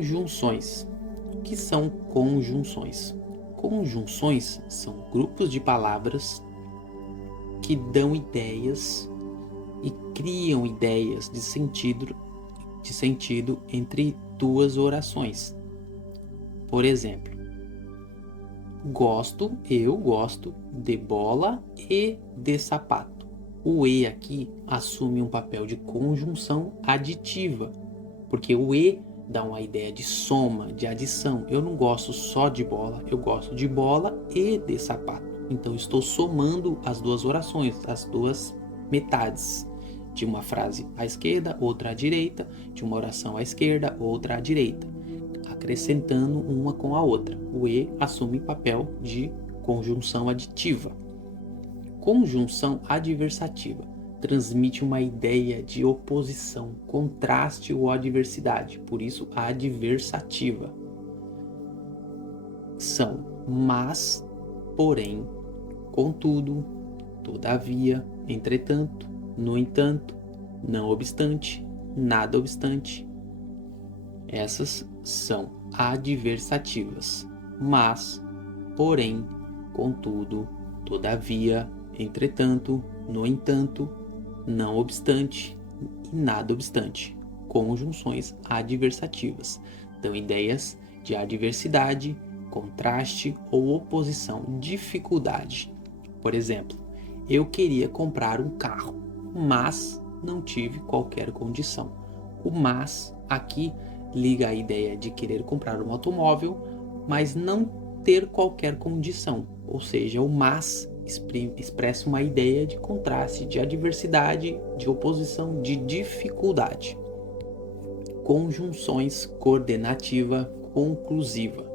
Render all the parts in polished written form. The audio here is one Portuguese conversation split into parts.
Conjunções. O que são conjunções? Conjunções são grupos de palavras que dão ideias e criam ideias de sentido entre duas orações. Por exemplo, eu gosto de bola e de sapato. O e aqui assume um papel de conjunção aditiva, porque o e dá uma ideia de soma, de adição. Eu não gosto só de bola, eu gosto de bola e de sapato. Então estou somando as duas orações, as duas metades de uma frase à esquerda, outra à direita, de uma oração à esquerda, outra à direita, acrescentando uma com a outra. O e assume papel de conjunção aditiva. Conjunção adversativa transmite uma ideia de oposição, contraste ou adversidade, por isso adversativa. São mas, porém, contudo, todavia, entretanto, no entanto, não obstante, nada obstante. Essas são adversativas. Mas, porém, contudo, todavia, entretanto, no entanto, não obstante e nada obstante. Conjunções adversativas dão ideias de adversidade, contraste ou oposição, dificuldade. Por exemplo, eu queria comprar um carro, mas não tive qualquer condição. O mas aqui liga a ideia de querer comprar um automóvel, mas não ter qualquer condição. Ou seja, o mas expressa uma ideia de contraste, de adversidade, de oposição, de dificuldade. Conjunções coordenativa conclusiva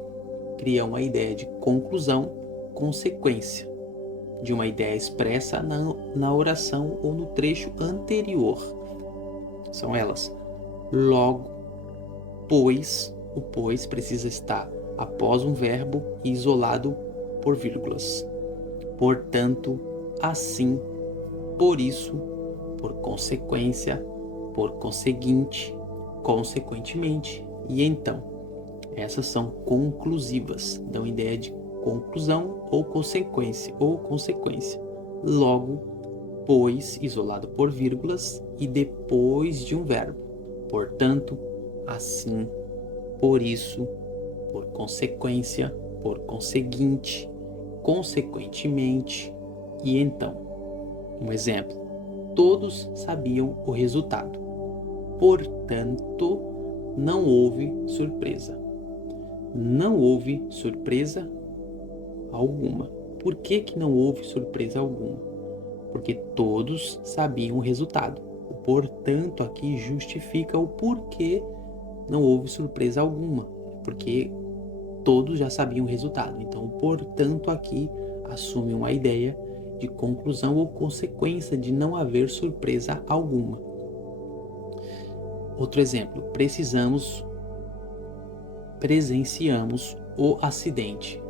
criam a ideia de conclusão, consequência, de uma ideia expressa na oração ou no trecho anterior. São elas: logo, pois. O pois precisa estar após um verbo e isolado por vírgulas. Portanto, assim, por isso, por consequência, por conseguinte, consequentemente e então. Essas são conclusivas, dão ideia de conclusão ou consequência. Logo, pois, isolado por vírgulas e depois de um verbo. Portanto, assim, por isso, por consequência, por conseguinte, consequentemente e então. Um exemplo: todos sabiam o resultado. Portanto, não houve surpresa. Não houve surpresa alguma. Por que não houve surpresa alguma? Porque todos sabiam o resultado. O portanto aqui justifica o porquê não houve surpresa alguma, porque todos já sabiam o resultado. Então, o portanto aqui assume uma ideia de conclusão ou consequência de não haver surpresa alguma. Outro exemplo: presenciamos o acidente.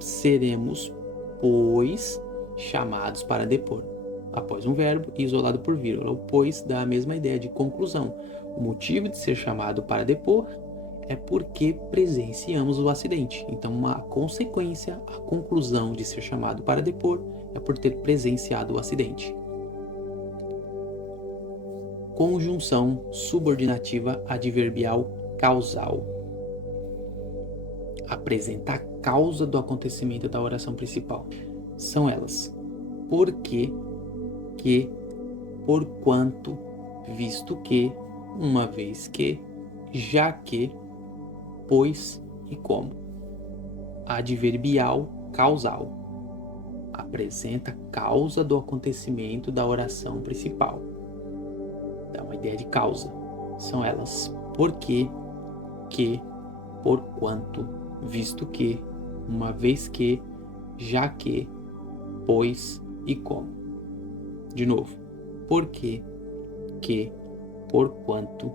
Seremos, pois, chamados para depor. Após um verbo isolado por vírgula, o pois dá a mesma ideia de conclusão. O motivo de ser chamado para depor é porque presenciamos o acidente. Então, a consequência, a conclusão de ser chamado para depor é por ter presenciado o acidente. Conjunção subordinativa adverbial causal. Apresenta a causa do acontecimento da oração principal. São elas: porque, que, porquanto, visto que, uma vez que, já que, pois e como. Adverbial causal. Apresenta a causa do acontecimento da oração principal. Dá uma ideia de causa. São elas: porque, que, porquanto, visto que, uma vez que, já que, pois e como. De novo: porque, que, porquanto,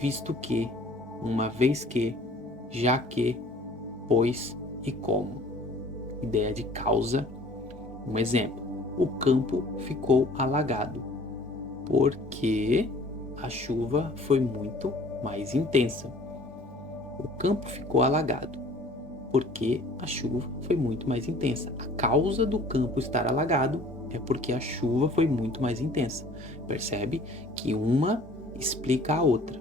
visto que, uma vez que, já que, pois e como. Ideia de causa. Um exemplo: o campo ficou alagado porque a chuva foi muito mais intensa. o campo ficou alagado, porque a chuva foi muito mais intensa. A causa do campo estar alagado é porque a chuva foi muito mais intensa. Percebe que uma explica a outra.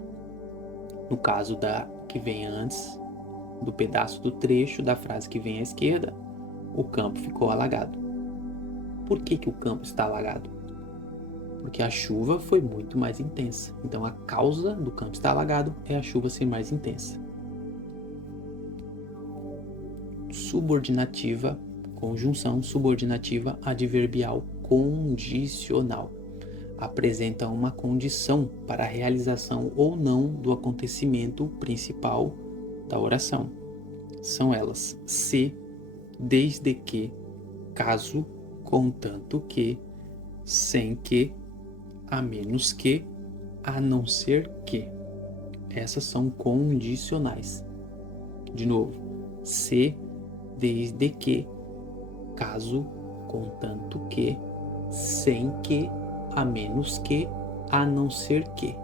No caso da que vem antes, do pedaço do trecho da frase que vem à esquerda, o campo ficou alagado. Por que o campo está alagado? Porque a chuva foi muito mais intensa. Então a causa do campo estar alagado é a chuva ser mais intensa. Subordinativa, conjunção subordinativa adverbial condicional. Apresenta uma condição para a realização ou não do acontecimento principal da oração. São elas: se, desde que, caso, contanto que, sem que, a menos que, a não ser que. Essas são condicionais. De novo: se, desde que, caso, contanto que, sem que, a menos que, a não ser que.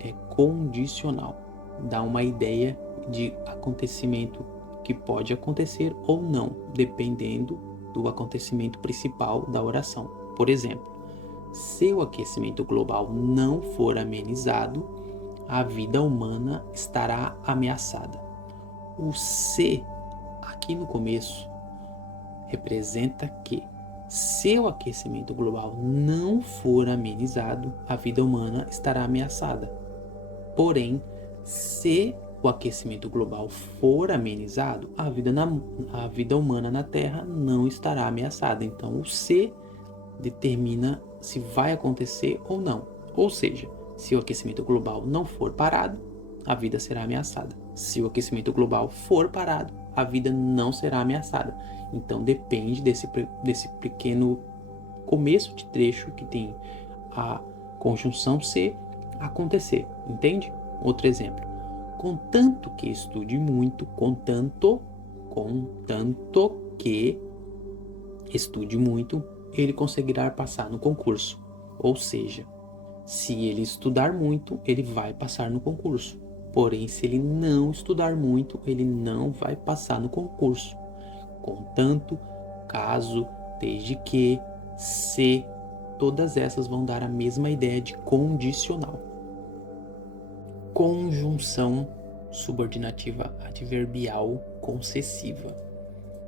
É condicional. Dá uma ideia de acontecimento que pode acontecer ou não, dependendo do acontecimento principal da oração. Por exemplo, se o aquecimento global não for amenizado, a vida humana estará ameaçada. O se, aqui no começo, representa que, se o aquecimento global não for amenizado, a vida humana estará ameaçada. Porém, se o aquecimento global for amenizado, a vida humana na Terra não estará ameaçada. Então, o se determina se vai acontecer ou não. Ou seja, se o aquecimento global não for parado, a vida será ameaçada. Se o aquecimento global for parado, a vida não será ameaçada. Então depende desse pequeno começo de trecho que tem a conjunção se acontecer, entende? Outro exemplo: contanto que estude muito, contanto que estude muito, ele conseguirá passar no concurso. Ou seja, se ele estudar muito, ele vai passar no concurso. Porém, se ele não estudar muito, ele não vai passar no concurso. Contanto, caso, desde que, se, todas essas vão dar a mesma ideia de condicional. Conjunção subordinativa adverbial concessiva.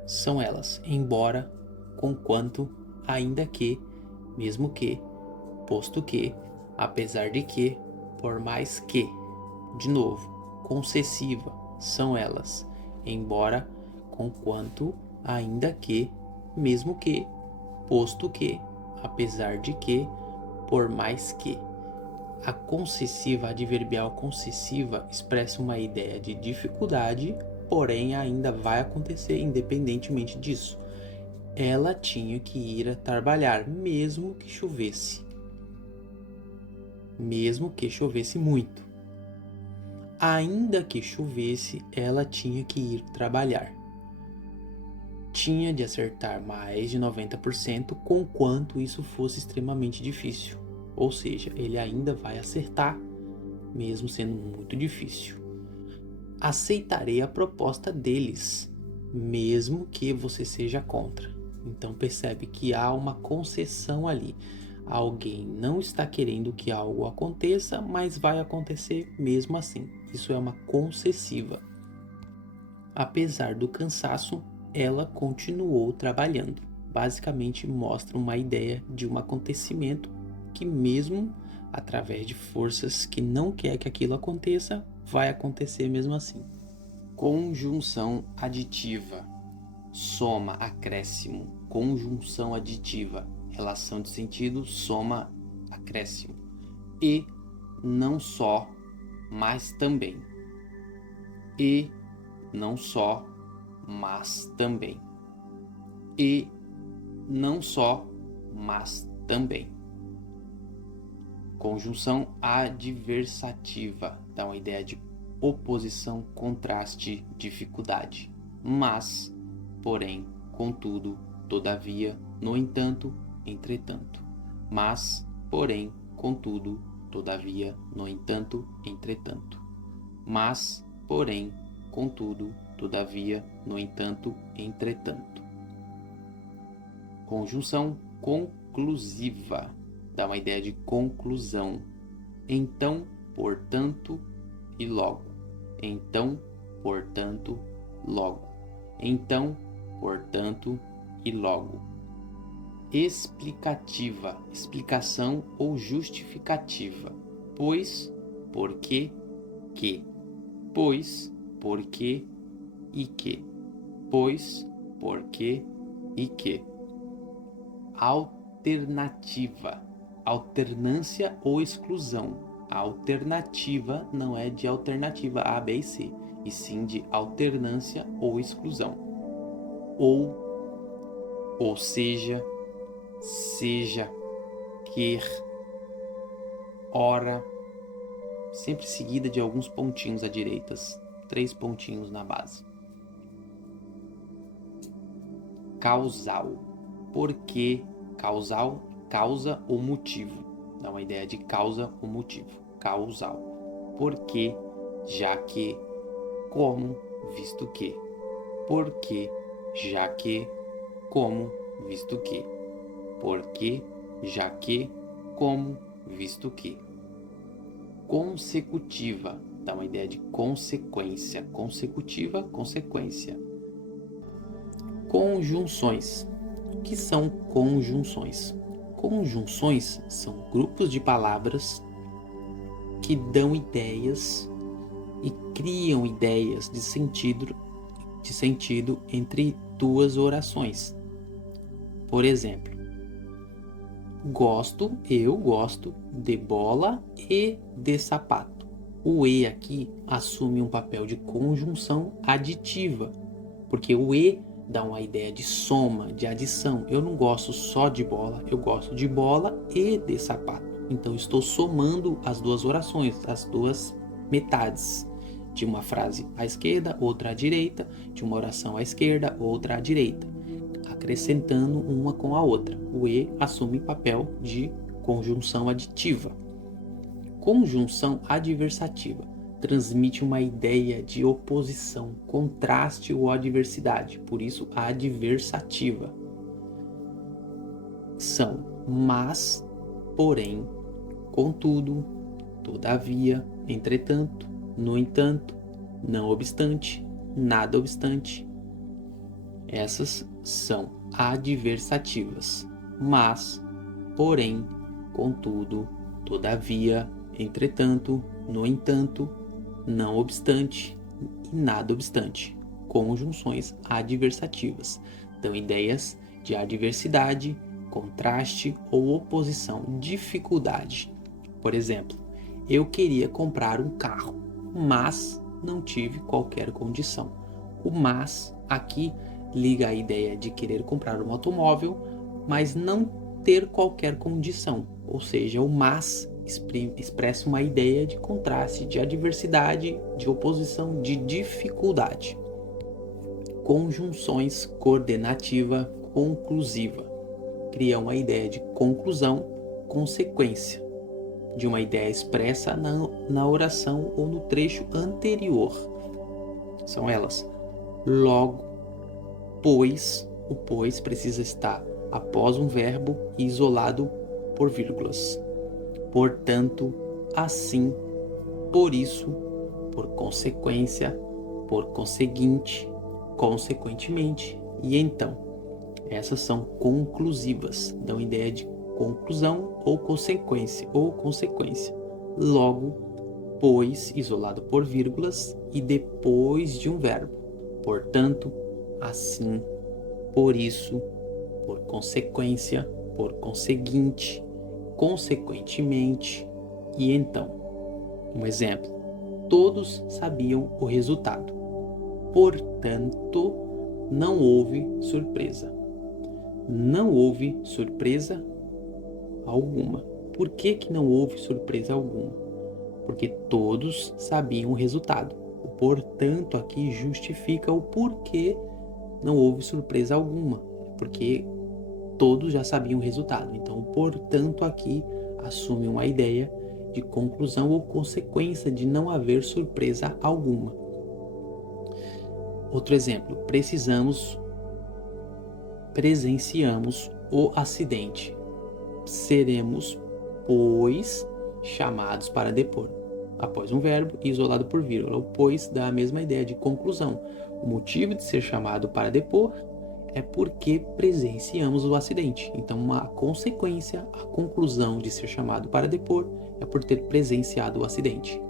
São elas: embora, conquanto, ainda que, mesmo que, posto que, apesar de que, por mais que. De novo, concessiva. São elas: embora, conquanto, ainda que, mesmo que, posto que, apesar de que, por mais que. A concessiva adverbial concessiva expressa uma ideia de dificuldade, porém ainda vai acontecer independentemente disso. Ela tinha que ir a trabalhar, mesmo que chovesse. Mesmo que chovesse muito. Ainda que chovesse, ela tinha que ir trabalhar. Tinha de acertar mais de 90%, conquanto isso fosse extremamente difícil. Ou seja, ele ainda vai acertar, mesmo sendo muito difícil. Aceitarei a proposta deles, mesmo que você seja contra. Então percebe que há uma concessão ali. Alguém não está querendo que algo aconteça, mas vai acontecer mesmo assim. Isso é uma concessiva. Apesar do cansaço, ela continuou trabalhando. Basicamente mostra uma ideia de um acontecimento que, mesmo através de forças que não quer que aquilo aconteça, vai acontecer mesmo assim. Conjunção aditiva. Soma, acréscimo. Conjunção aditiva. Relação de sentido, soma, acréscimo. E não só, mas também. E não só, mas também. E não só, mas também. Conjunção adversativa, dá uma ideia de oposição, contraste, dificuldade. Mas, porém, contudo, todavia, no entanto, entretanto. Mas, porém, contudo, todavia, no entanto, entretanto. Mas, porém, contudo, todavia, no entanto, entretanto. Conjunção conclusiva dá uma ideia de conclusão. Então, portanto e logo. Então, portanto, logo. Então, portanto e logo. Explicativa, explicação ou justificativa. Pois, porque, que. Pois, porque e que. Pois, porque e que. Alternativa, alternância ou exclusão. A alternativa não é de alternativa A, B e C, e sim de alternância ou exclusão. Ou seja, seja, quer, ora, sempre seguida de alguns pontinhos à direita, 3 pontinhos na base. Causal, porque causal, causa ou motivo, dá uma ideia de causa ou motivo. Causal, porque, já que, como, visto que. Porque, já que, como, visto que. Porque, já que, como, visto que. Consecutiva, dá uma ideia de consequência. Consecutiva, consequência. Conjunções. O que são conjunções? Conjunções são grupos de palavras que dão ideias e criam ideias de sentido entre duas orações. Por exemplo, eu gosto de bola e de sapato. O e aqui assume um papel de conjunção aditiva, porque o e dá uma ideia de soma, de adição. Eu não gosto só de bola, eu gosto de bola e de sapato. Então estou somando as duas orações, as duas metades de uma frase à esquerda, outra à direita, de uma oração à esquerda, outra à direita, acrescentando uma com a outra. O e assume papel de conjunção aditiva. Conjunção adversativa transmite uma ideia de oposição, contraste ou adversidade, por isso adversativa. São mas, porém, contudo, todavia, entretanto, no entanto, não obstante, nada obstante. Essas são adversativas. Mas, porém, contudo, todavia, entretanto, no entanto, não obstante e nada obstante. Conjunções adversativas dão ideias de adversidade, contraste ou oposição, dificuldade. Por exemplo, eu queria comprar um carro, mas não tive qualquer condição. O mas aqui liga a ideia de querer comprar um automóvel, mas não ter qualquer condição. Ou seja, o mas expressa uma ideia de contraste, de adversidade, de oposição, de dificuldade. Conjunções coordenativa conclusiva cria uma ideia de conclusão, consequência, de uma ideia expressa na oração ou no trecho anterior. São elas: logo, pois, o pois precisa estar após um verbo e isolado por vírgulas. Portanto, assim, por isso, por consequência, por conseguinte, consequentemente e então. Essas são conclusivas, dão ideia de conclusão ou consequência. Logo, pois, isolado por vírgulas e depois de um verbo. Portanto, assim, por isso, por consequência, por conseguinte, consequentemente e então. Um exemplo: todos sabiam o resultado. Portanto, não houve surpresa. Não houve surpresa alguma. Por que não houve surpresa alguma? Porque todos sabiam o resultado. O portanto aqui justifica o porquê não houve surpresa alguma. Porque todos já sabiam o resultado. Então, o portanto aqui assume uma ideia de conclusão ou consequência de não haver surpresa alguma. Outro exemplo, presenciamos o acidente. Seremos, pois, chamados para depor. Após um verbo isolado por vírgula, o pois dá a mesma ideia de conclusão. O motivo de ser chamado para depor é porque presenciamos o acidente. Então, uma consequência, a conclusão de ser chamado para depor é por ter presenciado o acidente.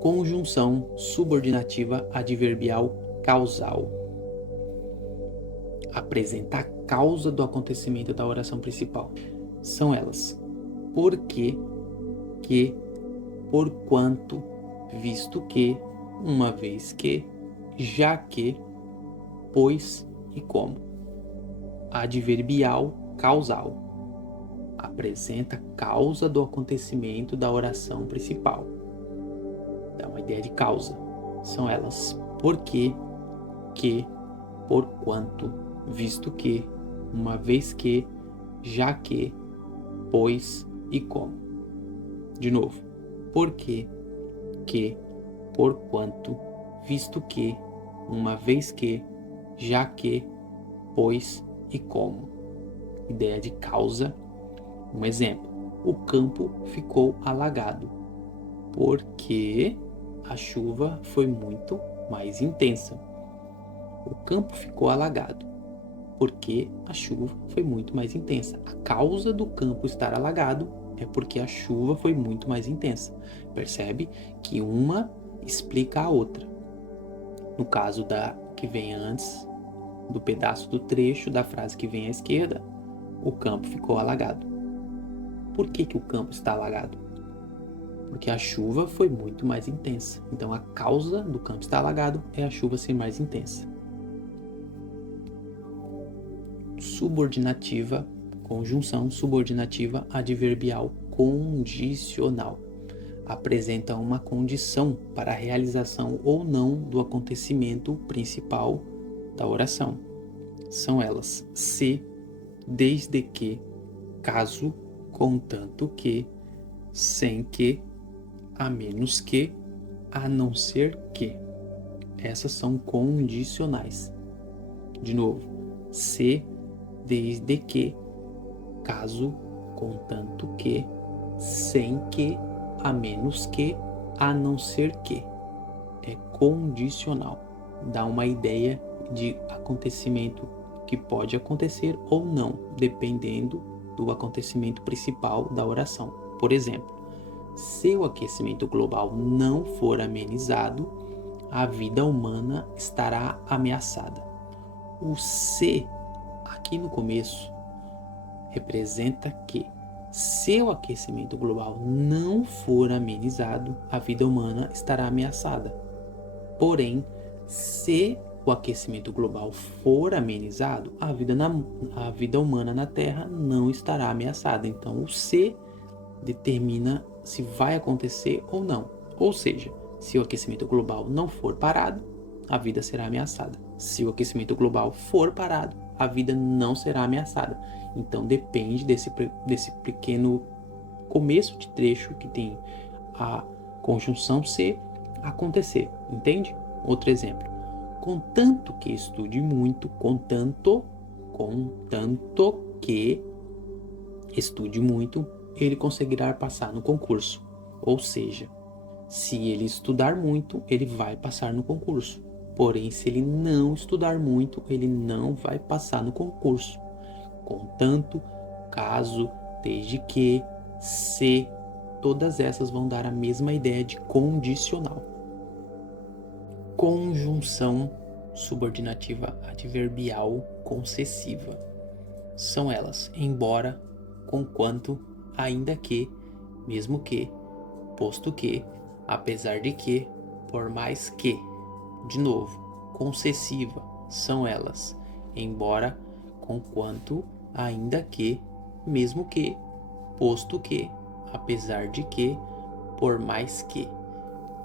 Conjunção subordinativa adverbial causal. Apresenta a causa do acontecimento da oração principal. São elas: porque, que, porquanto, visto que, uma vez que, já que, pois e como. Adverbial causal. Apresenta a causa do acontecimento da oração principal. Dá uma ideia de causa. São elas: porque, que, porquanto, visto que, uma vez que, já que, pois e como. De novo: porque, que, porquanto, visto que, uma vez que, já que, pois e como. Ideia de causa. Um exemplo: o campo ficou alagado porque a chuva foi muito mais intensa. O campo ficou alagado porque a chuva foi muito mais intensa. A causa do campo estar alagado é porque a chuva foi muito mais intensa. Percebe que uma explica a outra. No caso da que vem antes, do pedaço do trecho da frase que vem à esquerda, o campo ficou alagado. Por que o campo está alagado? Porque a chuva foi muito mais intensa. Então a causa do campo estar alagado é a chuva ser mais intensa. Subordinativa, conjunção subordinativa adverbial condicional. Apresenta uma condição para a realização ou não do acontecimento principal da oração. São elas: se, desde que, caso, contanto que, sem que, a menos que, a não ser que. Essas são condicionais. De novo: se, desde que, caso, contanto que, sem que, a menos que, a não ser que. É condicional. Dá uma ideia de acontecimento que pode acontecer ou não, dependendo do acontecimento principal da oração. Por exemplo, se o aquecimento global não for amenizado, a vida humana estará ameaçada. O se, aqui no começo, representa que, se o aquecimento global não for amenizado, a vida humana estará ameaçada. Porém, se o aquecimento global for amenizado, a vida humana na Terra não estará ameaçada. Então, o se determina se vai acontecer ou não. Ou seja, se o aquecimento global não for parado, a vida será ameaçada. Se o aquecimento global for parado, a vida não será ameaçada. Então depende desse pequeno começo de trecho que tem a conjunção se acontecer, entende? Outro exemplo: contanto que estude muito, contanto que estude muito, ele conseguirá passar no concurso. Ou seja, se ele estudar muito, ele vai passar no concurso. Porém, se ele não estudar muito, ele não vai passar no concurso. Contanto, caso, desde que, se, todas essas vão dar a mesma ideia de condicional. Conjunção subordinativa adverbial concessiva. São elas: embora, conquanto, ainda que, mesmo que, posto que, apesar de que, por mais que. De novo, concessiva. São elas: embora, conquanto, ainda que, mesmo que, posto que, apesar de que, por mais que.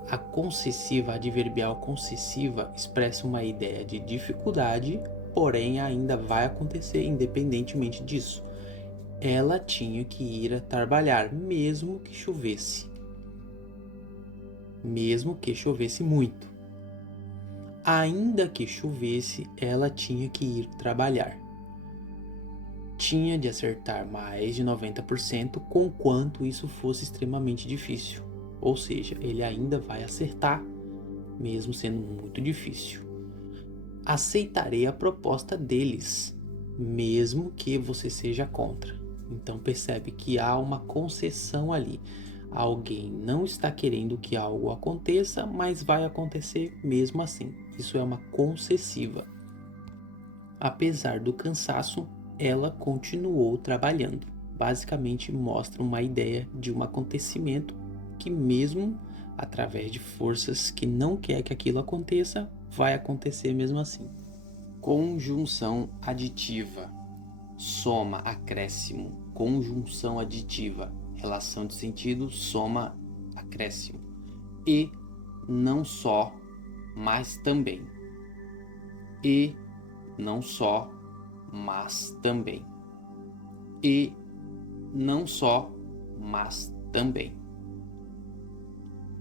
A concessiva adverbial concessiva expressa uma ideia de dificuldade, porém ainda vai acontecer independentemente disso. Ela tinha que ir a trabalhar, mesmo que chovesse. Mesmo que chovesse muito. Ainda que chovesse, ela tinha que ir trabalhar. Tinha de acertar mais de 90%, conquanto isso fosse extremamente difícil. Ou seja, ele ainda vai acertar, mesmo sendo muito difícil. Aceitarei a proposta deles, mesmo que você seja contra. Então percebe que há uma concessão ali. Alguém não está querendo que algo aconteça, mas vai acontecer mesmo assim. Isso é uma concessiva. Apesar do cansaço, ela continuou trabalhando. Basicamente mostra uma ideia de um acontecimento que, mesmo através de forças que não quer que aquilo aconteça, vai acontecer mesmo assim. Conjunção aditiva. Soma, acréscimo. Conjunção aditiva. Relação de sentido, soma, acréscimo. E não só, mas também. E não só, mas também. E não só, mas também.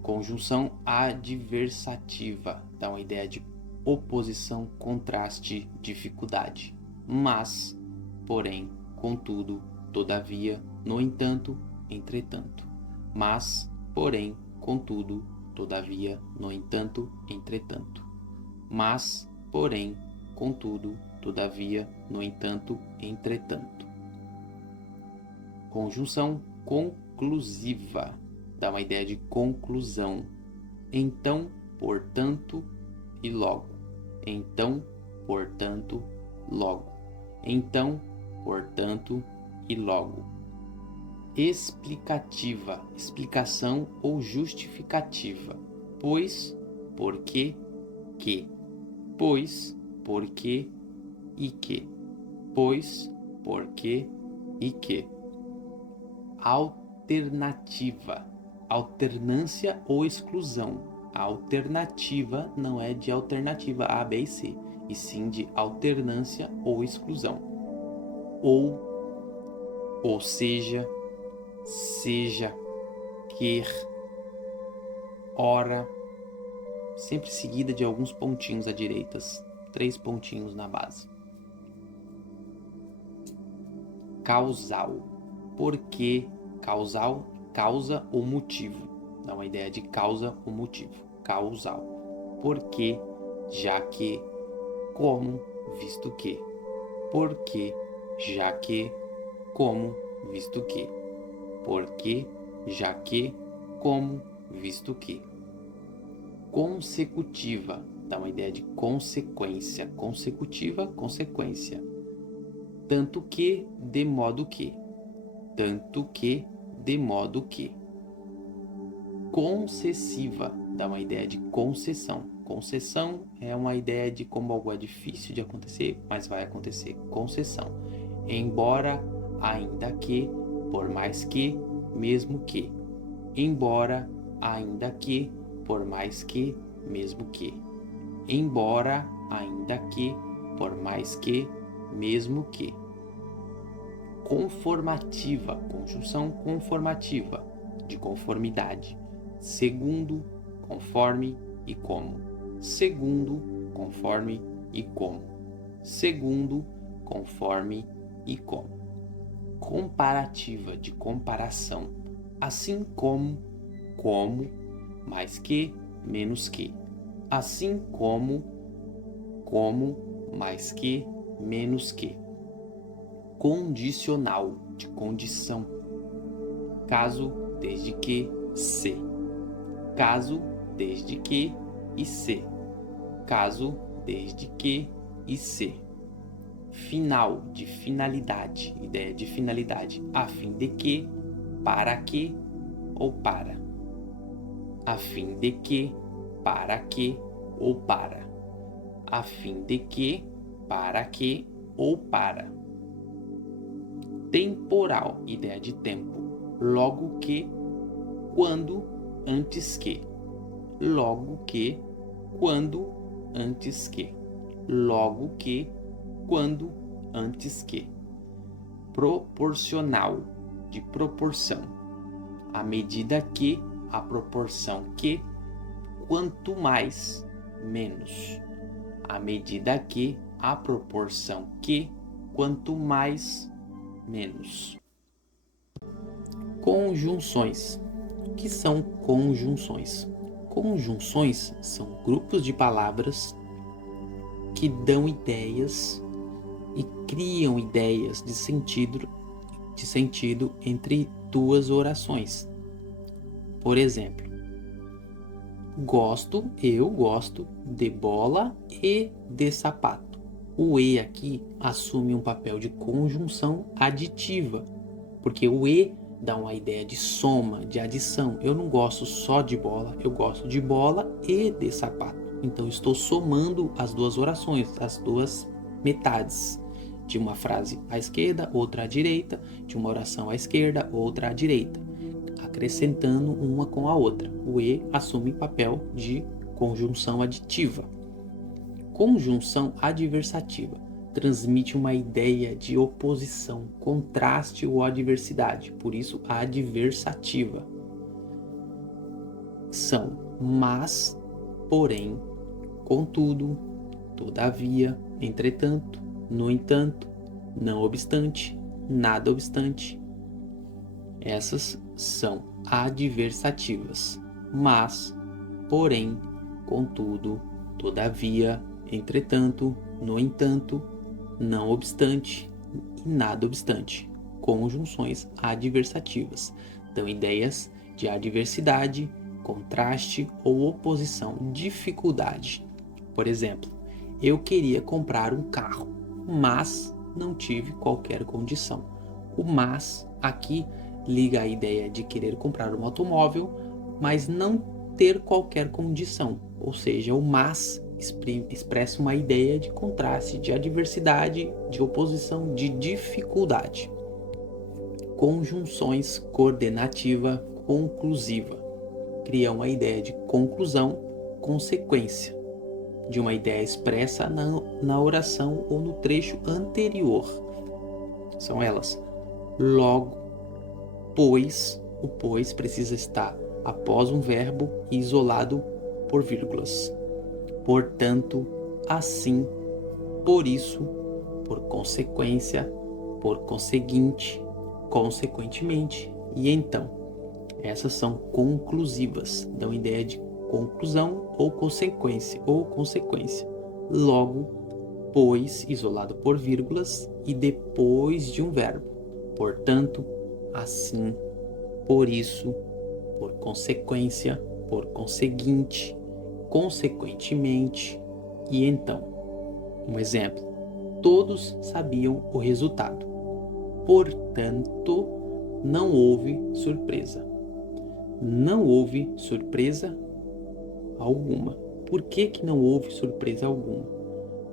Conjunção adversativa dá uma ideia de oposição, contraste, dificuldade. Mas, porém, contudo, todavia, no entanto, entretanto. Mas, porém, contudo, todavia, no entanto, entretanto. Mas, porém, contudo, todavia, no entanto, entretanto. Conjunção conclusiva dá uma ideia de conclusão. Então, portanto e logo. Então, portanto, logo. Então, portanto e logo. Explicativa, explicação ou justificativa. Pois, porque, que. Pois, porque e que. Pois, porque e que. Alternativa, alternância ou exclusão. A alternativa não é de alternativa A, B e C, e sim de alternância ou exclusão. Ou seja, seja, quer, ora, sempre seguida de alguns pontinhos à direita, 3 pontinhos na base. Causal, porque, causal, causa ou motivo, dá uma ideia de causa ou motivo. Causal, porque, já que, como, visto que. Porque, já que, como, visto que. Porque, já que, como, visto que. Consecutiva, dá uma ideia de consequência. Consecutiva, consequência. Tanto que, de modo que. Tanto que, de modo que. Concessiva, dá uma ideia de concessão. Concessão é uma ideia de como algo é difícil de acontecer, mas vai acontecer. Concessão. Embora, ainda que, por mais que, mesmo que. Embora, ainda que, por mais que, mesmo que. Embora, ainda que, por mais que, mesmo que. Conformativa, conjunção conformativa, de conformidade. Segundo, conforme e como. Segundo, conforme e como. Segundo, conforme e como. Comparativa, de comparação. Assim como, mais que, menos que. Assim como, mais que, menos que. Condicional, de condição. Caso, desde que, se. Caso, desde que e se. Caso, desde que e se. Final, de finalidade, ideia de finalidade. A fim de que, para que ou para. A fim de que, para que ou para. A fim de que, para que ou para. Temporal, ideia de tempo. Logo que, quando, antes que. Logo que, quando, antes que. Logo que, quando, antes que. Proporcional, de proporção. À medida que, a proporção que, quanto mais, menos. à medida que, à proporção que, quanto mais, menos. Conjunções. O que são conjunções? Conjunções são grupos de palavras que dão ideias e criam ideias de sentido entre duas orações. Por exemplo, eu gosto de bola e de sapato. O e aqui assume um papel de conjunção aditiva, porque o e dá uma ideia de soma, de adição. Eu não gosto só de bola, eu gosto de bola e de sapato. Então estou somando as duas orações, as duas metades de uma frase à esquerda, outra à direita, de uma oração à esquerda, outra à direita, acrescentando uma com a outra. O e assume papel de conjunção aditiva. Conjunção adversativa transmite uma ideia de oposição, contraste ou adversidade, por isso adversativa. São mas, porém, contudo, todavia, entretanto, no entanto, não obstante, nada obstante. Essas são adversativas. Mas, porém, contudo, todavia, entretanto, no entanto, não obstante e nada obstante. Conjunções adversativas dão ideias de adversidade, contraste ou oposição, dificuldade. Por exemplo, eu queria comprar um carro, mas não tive qualquer condição. O mas aqui liga a ideia de querer comprar um automóvel, mas não ter qualquer condição. Ou seja, o mas expressa uma ideia de contraste, de adversidade, de oposição, de dificuldade. Conjunções coordenativa conclusiva criam uma ideia de conclusão, consequência, de uma ideia expressa na oração ou no trecho anterior. São elas: logo, pois. O pois precisa estar após um verbo e isolado por vírgulas. Portanto, assim, por isso, por consequência, por conseguinte, consequentemente e então. Essas são conclusivas, dão ideia de conclusão ou consequência. Logo, pois, isolado por vírgulas e depois de um verbo. Portanto, assim, por isso, por consequência, por conseguinte, consequentemente e então. Um exemplo: todos sabiam o resultado. Portanto, não houve surpresa. Não houve surpresa alguma. Por que não houve surpresa alguma?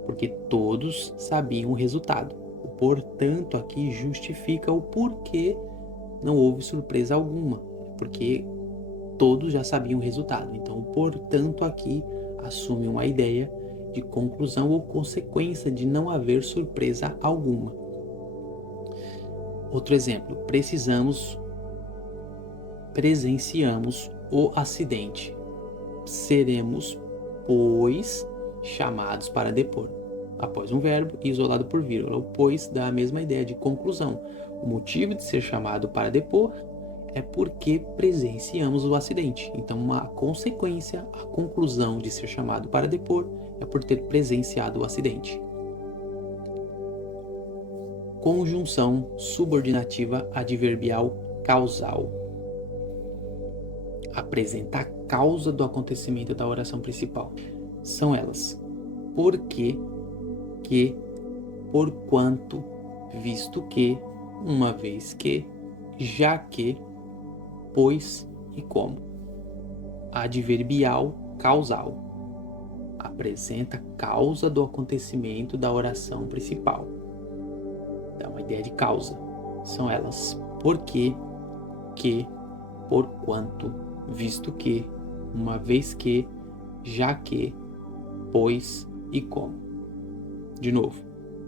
Porque todos sabiam o resultado. O portanto aqui justifica o porquê não houve surpresa alguma, porque todos já sabiam o resultado. Então, portanto, aqui assume uma ideia de conclusão ou consequência de não haver surpresa alguma. Outro exemplo: presenciamos o acidente. Seremos, pois, chamados para depor. Após um verbo isolado por vírgula. O pois dá a mesma ideia de conclusão. O motivo de ser chamado para depor é porque presenciamos o acidente. Então, a consequência, a conclusão de ser chamado para depor é por ter presenciado o acidente. Conjunção subordinativa adverbial causal. Apresenta a causa do acontecimento da oração principal. São elas: porque, que, porquanto, visto que, uma vez que, já que, pois e como. Adverbial causal. Apresenta a causa do acontecimento da oração principal. Dá uma ideia de causa. São elas: porque, que, porquanto, visto que, uma vez que, já que, pois e como. De novo: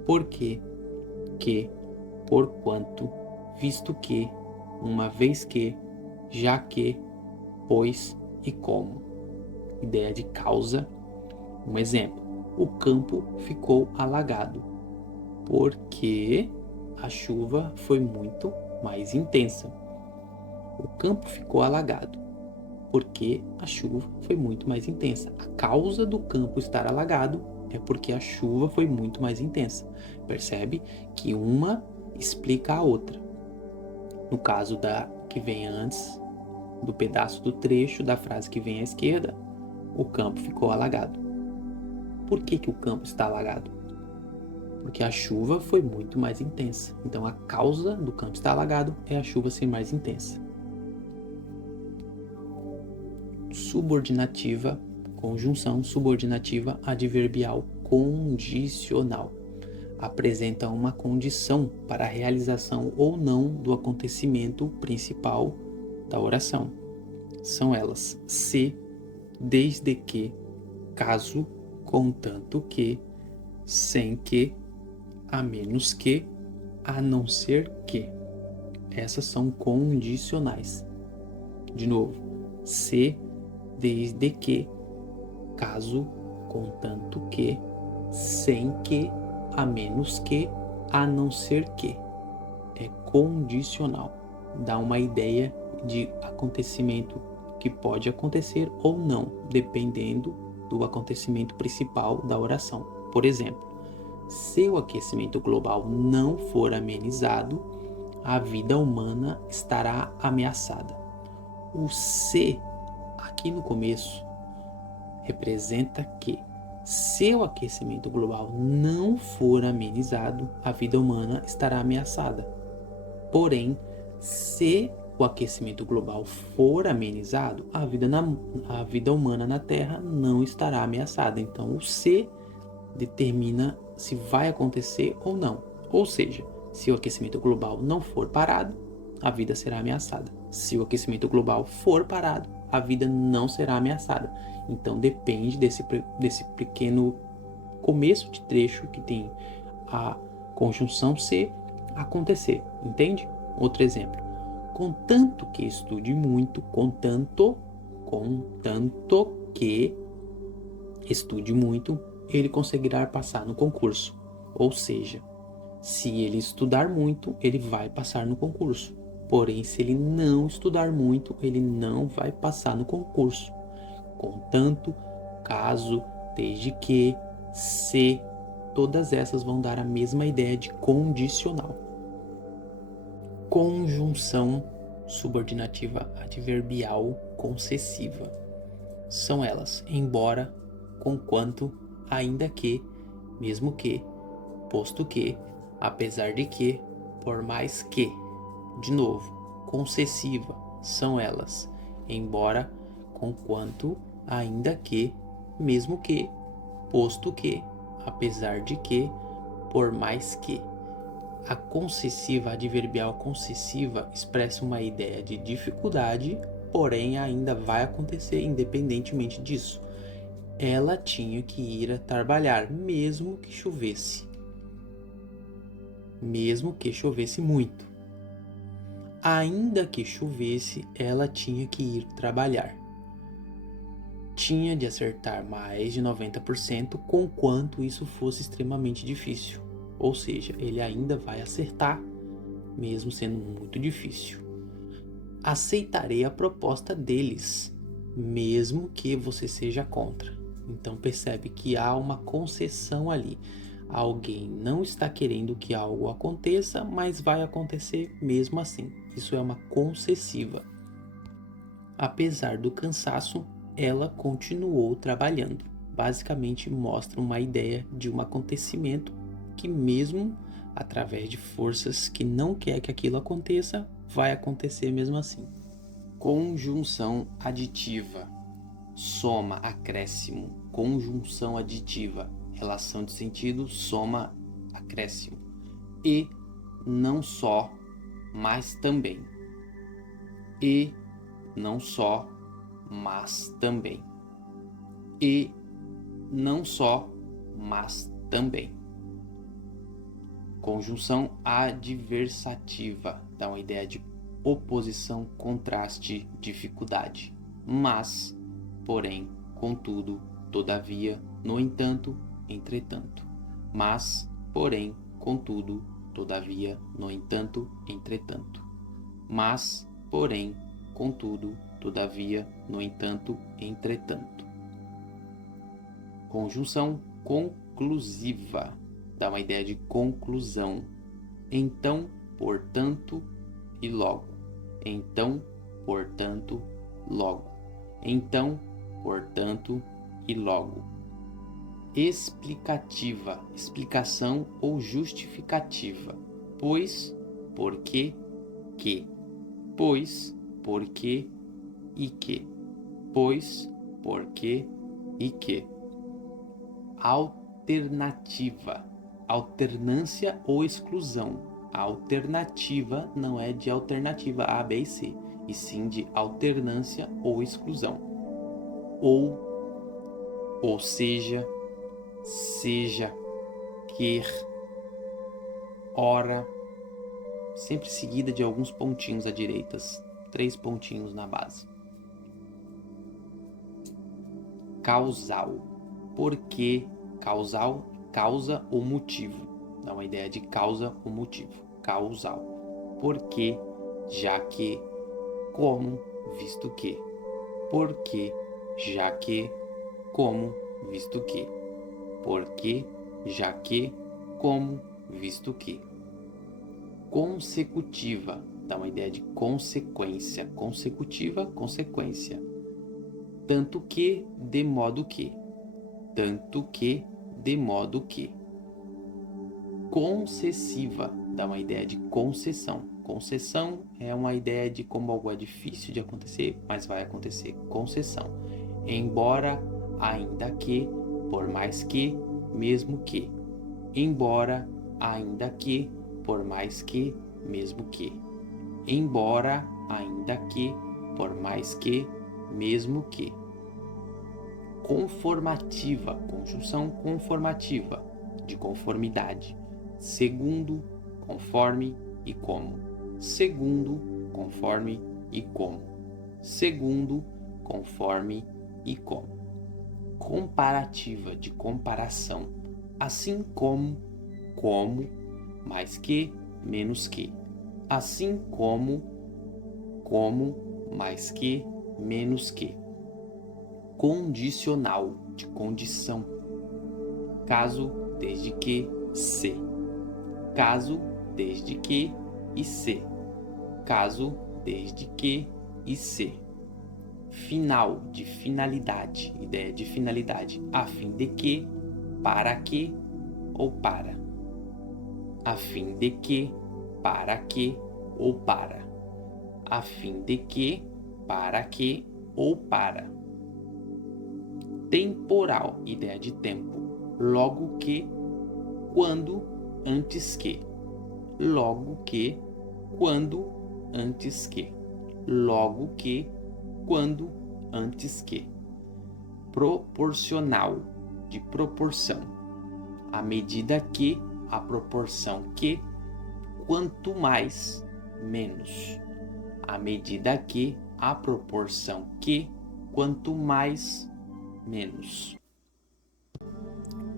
porque, que, porquanto, visto que, uma vez que, já que, pois e como. Ideia de causa. Um exemplo: o campo ficou alagado, porque a chuva foi muito mais intensa. O campo ficou alagado, porque a chuva foi muito mais intensa. A causa do campo estar alagado é porque a chuva foi muito mais intensa. Percebe que uma explica a outra. No caso da que vem antes, do pedaço do trecho da frase que vem à esquerda, o campo ficou alagado. Por que o campo está alagado? Porque a chuva foi muito mais intensa. Então a causa do campo estar alagado é a chuva ser mais intensa. Subordinativa, conjunção subordinativa adverbial condicional. Apresenta uma condição para a realização ou não do acontecimento principal da oração. São elas: se, desde que, caso, contanto que, sem que, a menos que, a não ser que. Essas são condicionais. De novo: se, desde que, caso, contanto que, sem que, a menos que, a não ser que. É condicional. Dá uma ideia de acontecimento que pode acontecer ou não, dependendo do acontecimento principal da oração. Por exemplo, se o aquecimento global não for amenizado, a vida humana estará ameaçada. O se, aqui no começo, representa que, se o aquecimento global não for amenizado, a vida humana estará ameaçada. Porém, se o aquecimento global for amenizado, a vida humana na Terra não estará ameaçada. Então, o se determina se vai acontecer ou não. Ou seja, se o aquecimento global não for parado, a vida será ameaçada. Se o aquecimento global for parado, a vida não será ameaçada. Então depende desse pequeno começo de trecho que tem a conjunção se acontecer, entende? Outro exemplo: contanto que estude muito, contanto que estude muito, ele conseguirá passar no concurso. Ou seja, se ele estudar muito, ele vai passar no concurso. Porém, se ele não estudar muito, ele não vai passar no concurso. Contanto, caso, desde que, se, todas essas vão dar a mesma ideia de condicional. Conjunção subordinativa adverbial concessiva. São elas: embora, conquanto, ainda que, mesmo que, posto que, apesar de que, por mais que. De novo, concessiva. São elas: embora, conquanto, ainda que, mesmo que, posto que, apesar de que, por mais que. A concessiva adverbial concessiva expressa uma ideia de dificuldade, porém ainda vai acontecer independentemente disso. Ela tinha que ir a trabalhar, mesmo que chovesse. Mesmo que chovesse muito. Ainda que chovesse, ela tinha que ir trabalhar. Tinha de acertar mais de 90%, conquanto isso fosse extremamente difícil. Ou seja, ele ainda vai acertar, mesmo sendo muito difícil. Aceitarei a proposta deles, mesmo que você seja contra. Então percebe que há uma concessão ali. Alguém não está querendo que algo aconteça, mas vai acontecer mesmo assim. Isso é uma concessiva. Apesar do cansaço, ela continuou trabalhando. Basicamente mostra uma ideia de um acontecimento que, mesmo através de forças que não quer que aquilo aconteça, vai acontecer mesmo assim. Conjunção aditiva. Soma, acréscimo. Conjunção aditiva. Relação de sentido, soma, acréscimo. E não só, mas também. E não só, mas também. E não só, mas também. Conjunção adversativa, dá uma ideia de oposição, contraste, dificuldade. Mas, porém, contudo, todavia, no entanto, entretanto. Mas, porém, contudo, todavia, no entanto, entretanto. Mas, porém, contudo, todavia, no entanto, entretanto. Conjunção conclusiva dá uma ideia de conclusão. Então, portanto e logo. Então, portanto, logo. Então, portanto e logo. Explicativa, explicação ou justificativa. Pois, porque, que. Pois, porque e que. Pois, porque e que. Alternativa, alternância ou exclusão. A alternativa não é de alternativa A, B e C, e sim de alternância ou exclusão. Ou seja, seja, quer, ora, sempre seguida de alguns pontinhos à direita, 3 pontinhos na base. Causal, porque, causal, causa ou motivo, dá uma ideia de causa ou motivo. Causal, porque, já que, como, visto que. Porque, já que, como, visto que. Porque, já que, como, visto que. Consecutiva, dá uma ideia de consequência. Consecutiva, consequência. Tanto que, de modo que. Tanto que, de modo que. Concessiva, dá uma ideia de concessão. Concessão é uma ideia de como algo é difícil de acontecer, mas vai acontecer. Concessão. Embora, ainda que, por mais que, mesmo que. Embora, ainda que, por mais que, mesmo que. Embora, ainda que, por mais que, mesmo que. Conformativa, conjunção conformativa, de conformidade. Segundo, conforme e como. Segundo, conforme e como. Segundo, conforme e como. Comparativa, de comparação. Assim como, mais que, menos que. Assim como, mais que, menos que. Condicional, de condição. Caso, desde que, se. Caso, desde que e se. Caso, desde que e se. Final, de finalidade, ideia de finalidade. A fim de que, para que ou para. A fim de que, para que ou para. A fim de que, para que ou para. Temporal, ideia de tempo. Logo que, quando, antes que. Logo que, quando, antes que. Logo que, quando, antes que. Proporcional, de proporção. À medida que, a proporção que, quanto mais, menos. À medida que, a proporção que, quanto mais, menos.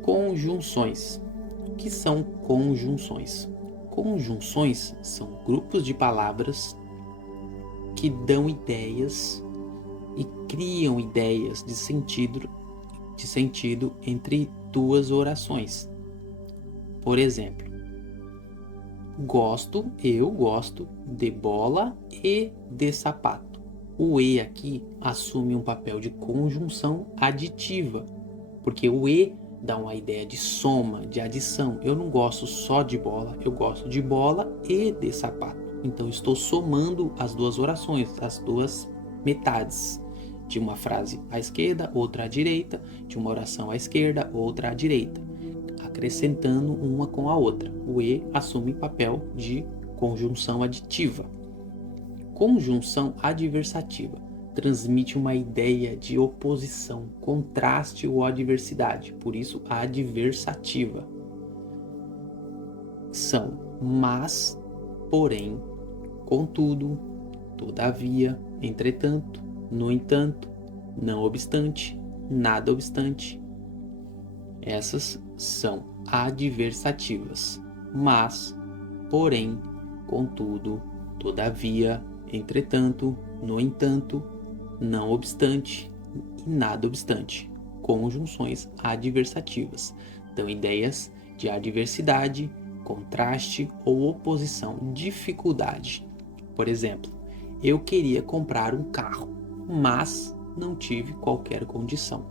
Conjunções. O que são conjunções? Conjunções são grupos de palavras que dão ideias e criam ideias de sentido entre duas orações. Por exemplo, eu gosto de bola e de sapato. O e aqui assume um papel de conjunção aditiva, porque o e dá uma ideia de soma, de adição. Eu não gosto só de bola, eu gosto de bola e de sapato. Então estou somando as duas orações, as duas metades de uma frase à esquerda, outra à direita, de uma oração à esquerda, outra à direita, acrescentando uma com a outra. O e assume papel de conjunção aditiva. Conjunção adversativa transmite uma ideia de oposição, contraste ou adversidade, por isso adversativa. São mas, porém, contudo, todavia, entretanto, no entanto, não obstante, nada obstante. Essas são adversativas. Mas, porém, contudo, todavia, entretanto, no entanto, não obstante e nada obstante. Conjunções adversativas dão ideias de adversidade, contraste ou oposição, dificuldade. Por exemplo, eu queria comprar um carro, mas não tive qualquer condição.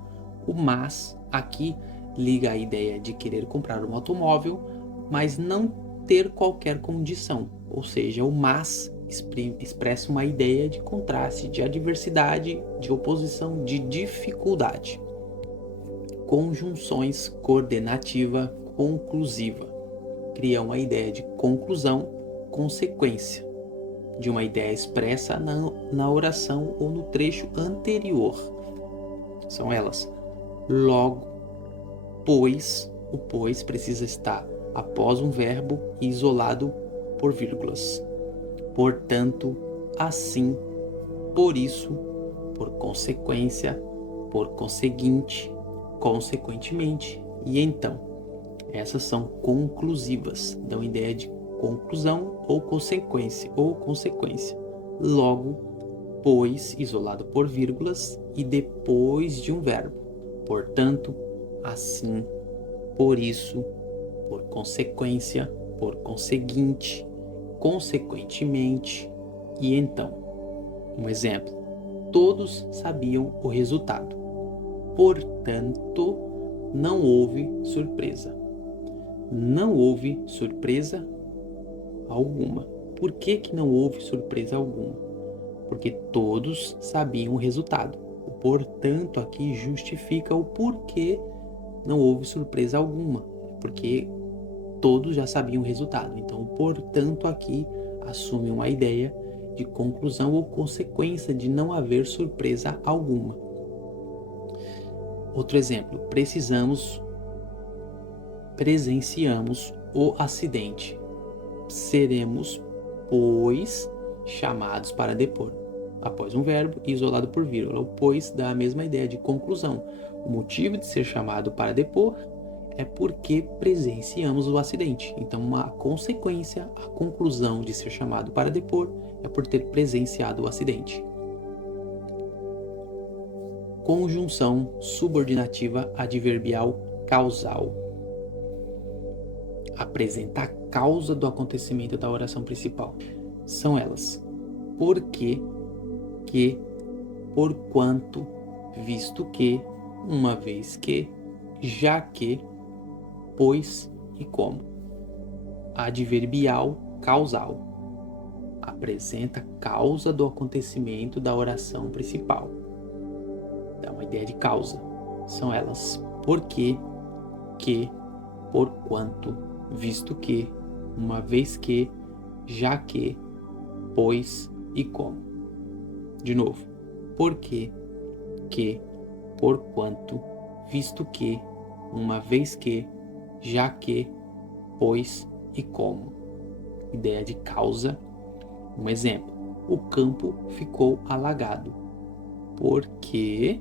O mas aqui liga a ideia de querer comprar um automóvel, mas não ter qualquer condição. Ou seja, o mas expressa uma ideia de contraste, de adversidade, de oposição, de dificuldade. Conjunções coordenativa conclusiva criam a ideia de conclusão, consequência, de uma ideia expressa na oração ou no trecho anterior. São elas: logo, pois, o pois precisa estar após um verbo e isolado por vírgulas. Portanto, assim, por isso, por consequência, por conseguinte, consequentemente e então. Essas são conclusivas, dão ideia de conclusão ou consequência. Logo, pois, isolado por vírgulas e depois de um verbo. Portanto, assim, por isso, por consequência, por conseguinte, consequentemente e então. Um exemplo: todos sabiam o resultado. Portanto, não houve surpresa. Não houve surpresa alguma. Por que não houve surpresa alguma? Porque todos sabiam o resultado. O portanto aqui justifica o porquê não houve surpresa alguma. Porque todos já sabiam o resultado. Então, o portanto aqui assume uma ideia de conclusão ou consequência de não haver surpresa alguma. Outro exemplo: presenciamos o acidente. Seremos, pois, chamados para depor. Após um verbo isolado por vírgula. O pois dá a mesma ideia de conclusão. O motivo de ser chamado para depor é porque presenciamos o acidente. Então, uma consequência, a conclusão de ser chamado para depor é por ter presenciado o acidente. Conjunção subordinativa adverbial causal. Apresenta a causa do acontecimento da oração principal. São elas: porque, que, porquanto, visto que, uma vez que, já que, pois e como. Adverbial causal. Apresenta a causa do acontecimento da oração principal. Dá uma ideia de causa. São elas: porque, que, porquanto, visto que, uma vez que, já que, pois e como. De novo: porque, que, porquanto, visto que, uma vez que, já que, pois e como. Ideia de causa. Um exemplo: o campo ficou alagado porque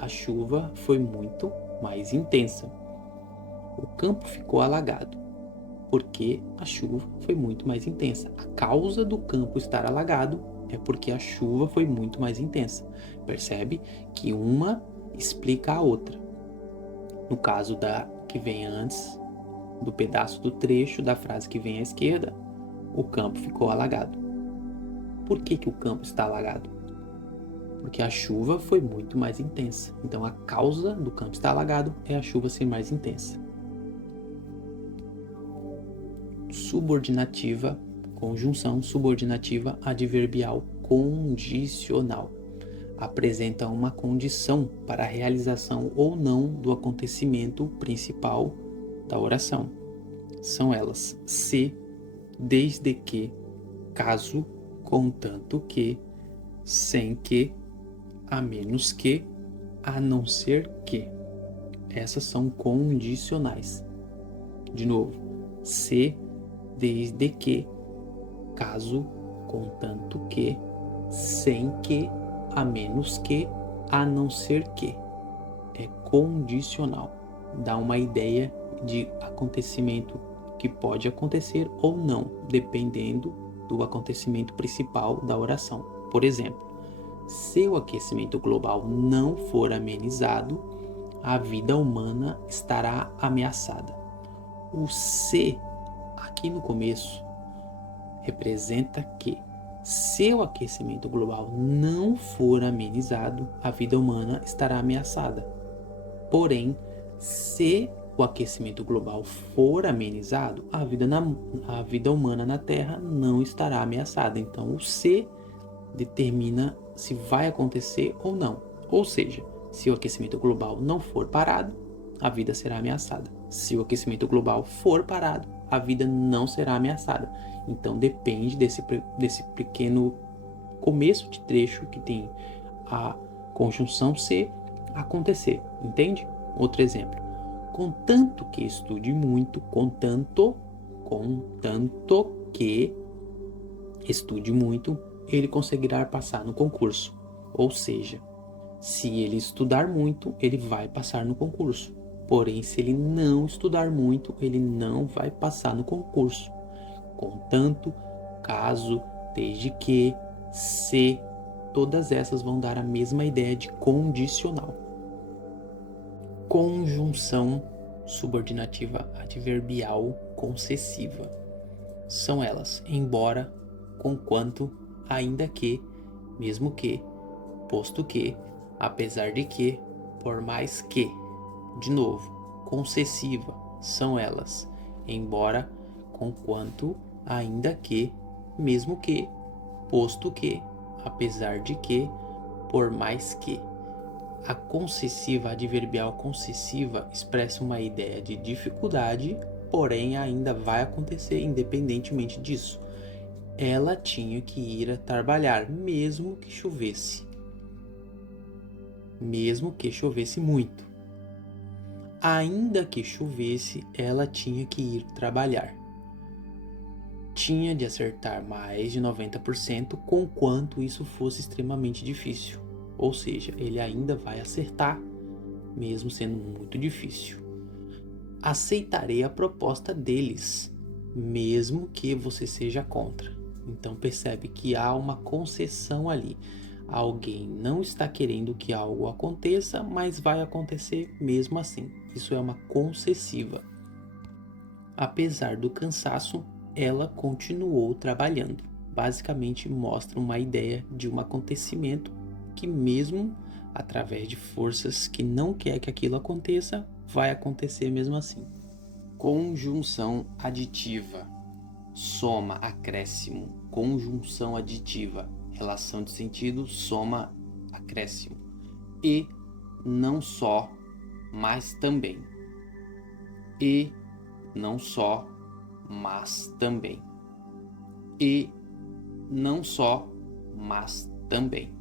a chuva foi muito mais intensa. O campo ficou alagado porque a chuva foi muito mais intensa. A causa do campo estar alagado é porque a chuva foi muito mais intensa. Percebe que uma explica a outra. No caso da que vem antes, do pedaço do trecho da frase que vem à esquerda, o campo ficou alagado. Por que o campo está alagado? Porque a chuva foi muito mais intensa. Então, a causa do campo estar alagado é a chuva ser mais intensa. Subordinativa, conjunção subordinativa adverbial condicional. Apresenta uma condição para a realização ou não do acontecimento principal da oração. São elas: se, desde que, caso, contanto que, sem que, a menos que, a não ser que. Essas são condicionais. De novo: se, desde que, caso, contanto que, sem que, a menos que, a não ser que. É condicional. dá uma ideia de acontecimento que pode acontecer ou não, dependendo do acontecimento principal da oração. Por exemplo, se o aquecimento global não for amenizado, a vida humana estará ameaçada. O se aqui no começo representa que, se o aquecimento global não for amenizado, a vida humana estará ameaçada. Porém, se o aquecimento global for amenizado, a vida humana na Terra não estará ameaçada. Então, o se determina se vai acontecer ou não. Ou seja, se o aquecimento global não for parado, a vida será ameaçada. Se o aquecimento global for parado, a vida não será ameaçada. Então depende desse pequeno começo de trecho que tem a conjunção se acontecer, entende? Outro exemplo. Contanto que estude muito, contanto que estude muito, ele conseguirá passar no concurso. Ou seja, se ele estudar muito, ele vai passar no concurso. Porém, se ele não estudar muito, ele não vai passar no concurso. Contanto, caso, desde que, se, todas essas vão dar a mesma ideia de condicional. Conjunção subordinativa adverbial concessiva. São elas: embora, conquanto, ainda que, mesmo que, posto que, apesar de que, por mais que. De novo, concessiva são elas: embora, conquanto, ainda que, mesmo que, posto que, apesar de que, por mais que. A concessiva adverbial concessiva expressa uma ideia de dificuldade, porém ainda vai acontecer independentemente disso. Ela tinha que ir a trabalhar, mesmo que chovesse. Mesmo que chovesse muito. Ainda que chovesse, ela tinha que ir trabalhar. Tinha de acertar mais de 90%, conquanto isso fosse extremamente difícil. Ou seja, ele ainda vai acertar, mesmo sendo muito difícil. Aceitarei a proposta deles, mesmo que você seja contra. Então percebe que há uma concessão ali. Alguém não está querendo que algo aconteça, mas vai acontecer mesmo assim. Isso é uma concessiva. Apesar do cansaço, ela continuou trabalhando. Basicamente mostra uma ideia de um acontecimento que, mesmo através de forças que não quer que aquilo aconteça, vai acontecer mesmo assim. Conjunção aditiva. Soma, acréscimo. Conjunção aditiva. Relação de sentido, soma, acréscimo. E não só, mas também. E não só, mas também. E não só, mas também.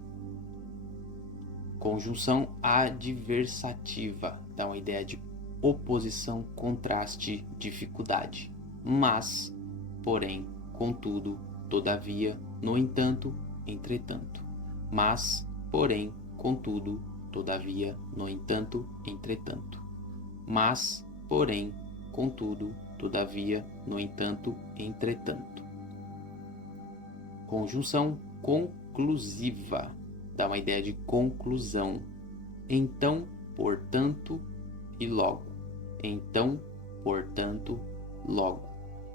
Conjunção adversativa dá uma ideia de oposição, contraste, dificuldade. Mas, porém, contudo, todavia, no entanto, entretanto. Mas, porém, contudo, todavia, no entanto, entretanto. Mas, porém, contudo, todavia, no entanto, entretanto. Conjunção conclusiva dá uma ideia de conclusão. Então, portanto e logo. Então, portanto, logo.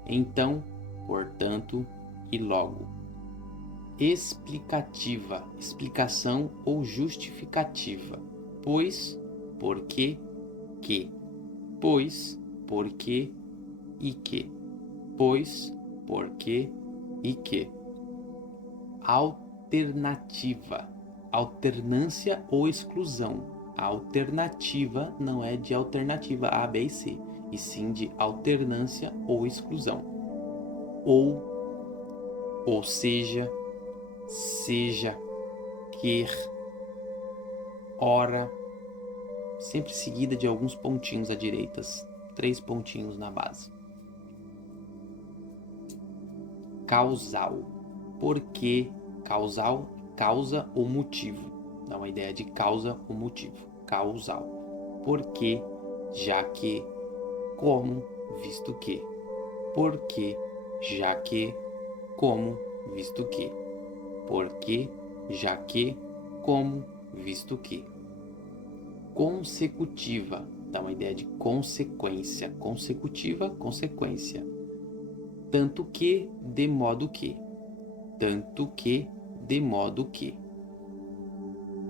Então, portanto e logo. Explicativa, explicação ou justificativa. Pois, porque, que. Pois, porque e que. Pois, porque e que. Alternativa, alternância ou exclusão. A alternativa não é de alternativa A, B e C, e sim de alternância ou exclusão. Ou seja, quer, ora, sempre seguida de alguns pontinhos à direita, 3 pontinhos na base. Causal, porque, causal, causa ou motivo, dá uma ideia de causa ou motivo. Causal, porque, já que, como, visto que, porque, já que, como, visto que, porque, já que, como, visto que. Consecutiva, dá uma ideia de consequência, consecutiva, consequência. Tanto que, de modo que, tanto que, de modo que.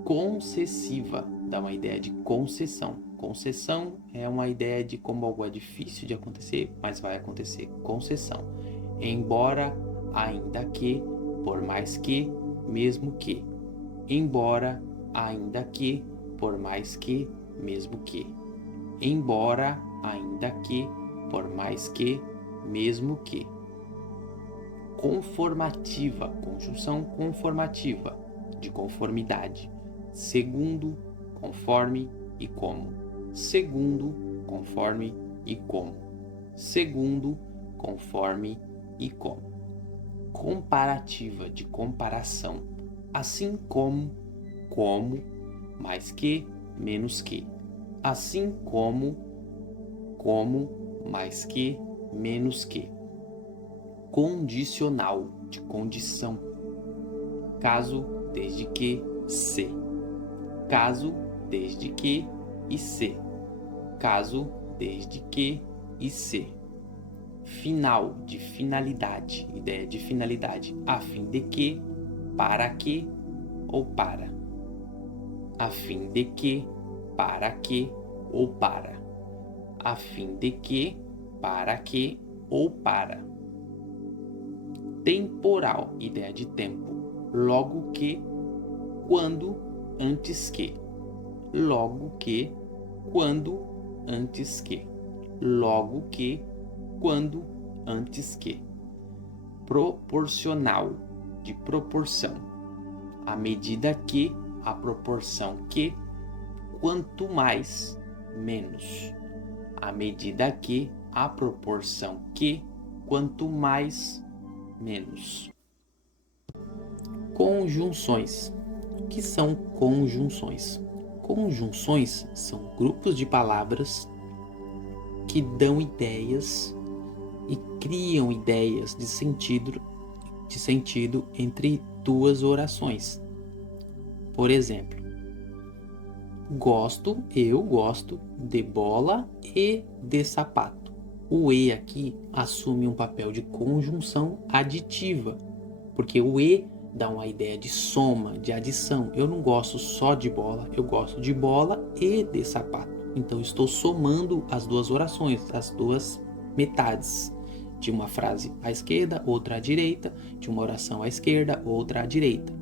Concessiva, dá uma ideia de concessão. Concessão é uma ideia de como algo é difícil de acontecer, mas vai acontecer. Concessão. Embora, ainda que, por mais que, mesmo que. Embora, ainda que, por mais que, mesmo que. Embora, ainda que, por mais que, mesmo que. Conformativa, conjunção conformativa, de conformidade. Segundo, conforme e como. Segundo, conforme e como. Segundo, conforme e como. Comparativa, de comparação. Assim como, mais que, menos que. Assim como, mais que, menos que. Condicional, de condição. Caso, desde que, se. Caso, desde que e se. Caso, desde que e se. Final, de finalidade, ideia de finalidade. A fim de que, para que ou para. A fim de que, para que ou para. A fim de que, para que ou para. Temporal, ideia de tempo. Logo que, quando, antes que. Logo que, quando, antes que. Logo que, quando, antes que. Proporcional, de proporção. À medida que, a proporção que, quanto mais, menos. À medida que, a proporção que, quanto mais, menos. Conjunções. O que são conjunções? Conjunções são grupos de palavras que dão ideias e criam ideias de sentido entre duas orações. Por exemplo, eu gosto de bola e de sapato. O e aqui assume um papel de conjunção aditiva, porque o e dá uma ideia de soma, de adição. Eu não gosto só de bola, eu gosto de bola e de sapato. Então estou somando as duas orações, as duas metades de uma frase à esquerda, outra à direita, de uma oração à esquerda, outra à direita,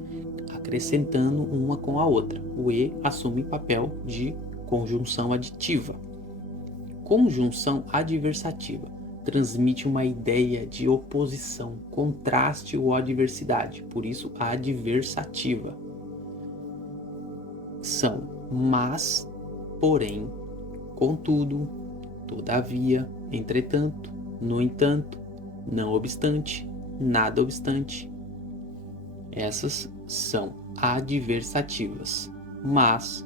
acrescentando uma com a outra. O e assume papel de conjunção aditiva. Conjunção adversativa transmite uma ideia de oposição, contraste ou adversidade, por isso adversativa. São mas, porém, contudo, todavia, entretanto, no entanto, não obstante, nada obstante. Essas são adversativas. Mas,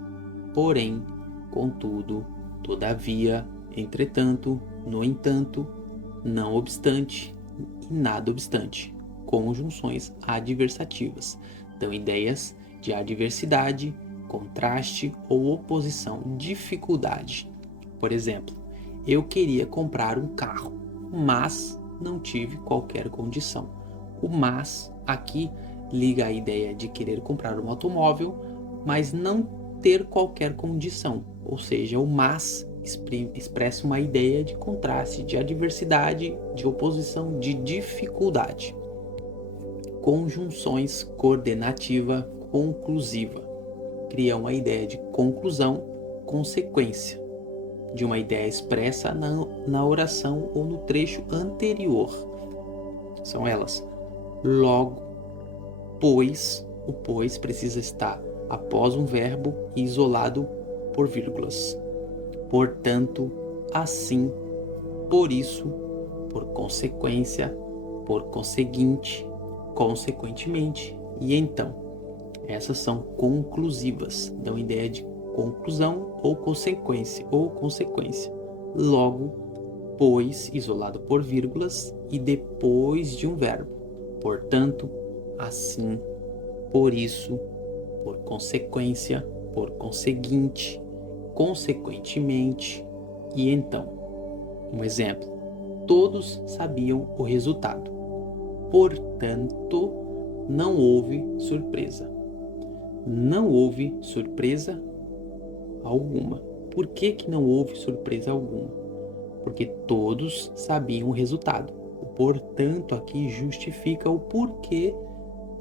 porém, contudo, todavia, entretanto, no entanto, não obstante e nada obstante. Conjunções adversativas dão ideias de adversidade, contraste ou oposição, dificuldade. Por exemplo, eu queria comprar um carro, mas não tive qualquer condição. O mas aqui liga a ideia de querer comprar um automóvel, mas não ter qualquer condição. Ou seja, o mas expressa uma ideia de contraste, de adversidade, de oposição, de dificuldade. Conjunções coordenativa conclusiva criam uma ideia de conclusão, consequência, de uma ideia expressa na oração ou no trecho anterior. São elas: logo, pois, o pois precisa estar após um verbo e isolado por vírgulas. Portanto, assim, por isso, por consequência, por conseguinte, consequentemente e então. Essas são conclusivas, dão ideia de conclusão ou consequência. Logo, pois, isolado por vírgulas e depois de um verbo. Portanto, assim, por isso, por consequência, por conseguinte, consequentemente e então. Um exemplo: todos sabiam o resultado. Portanto, não houve surpresa. Não houve surpresa alguma. Por que que não houve surpresa alguma? Porque todos sabiam o resultado. O portanto aqui justifica o porquê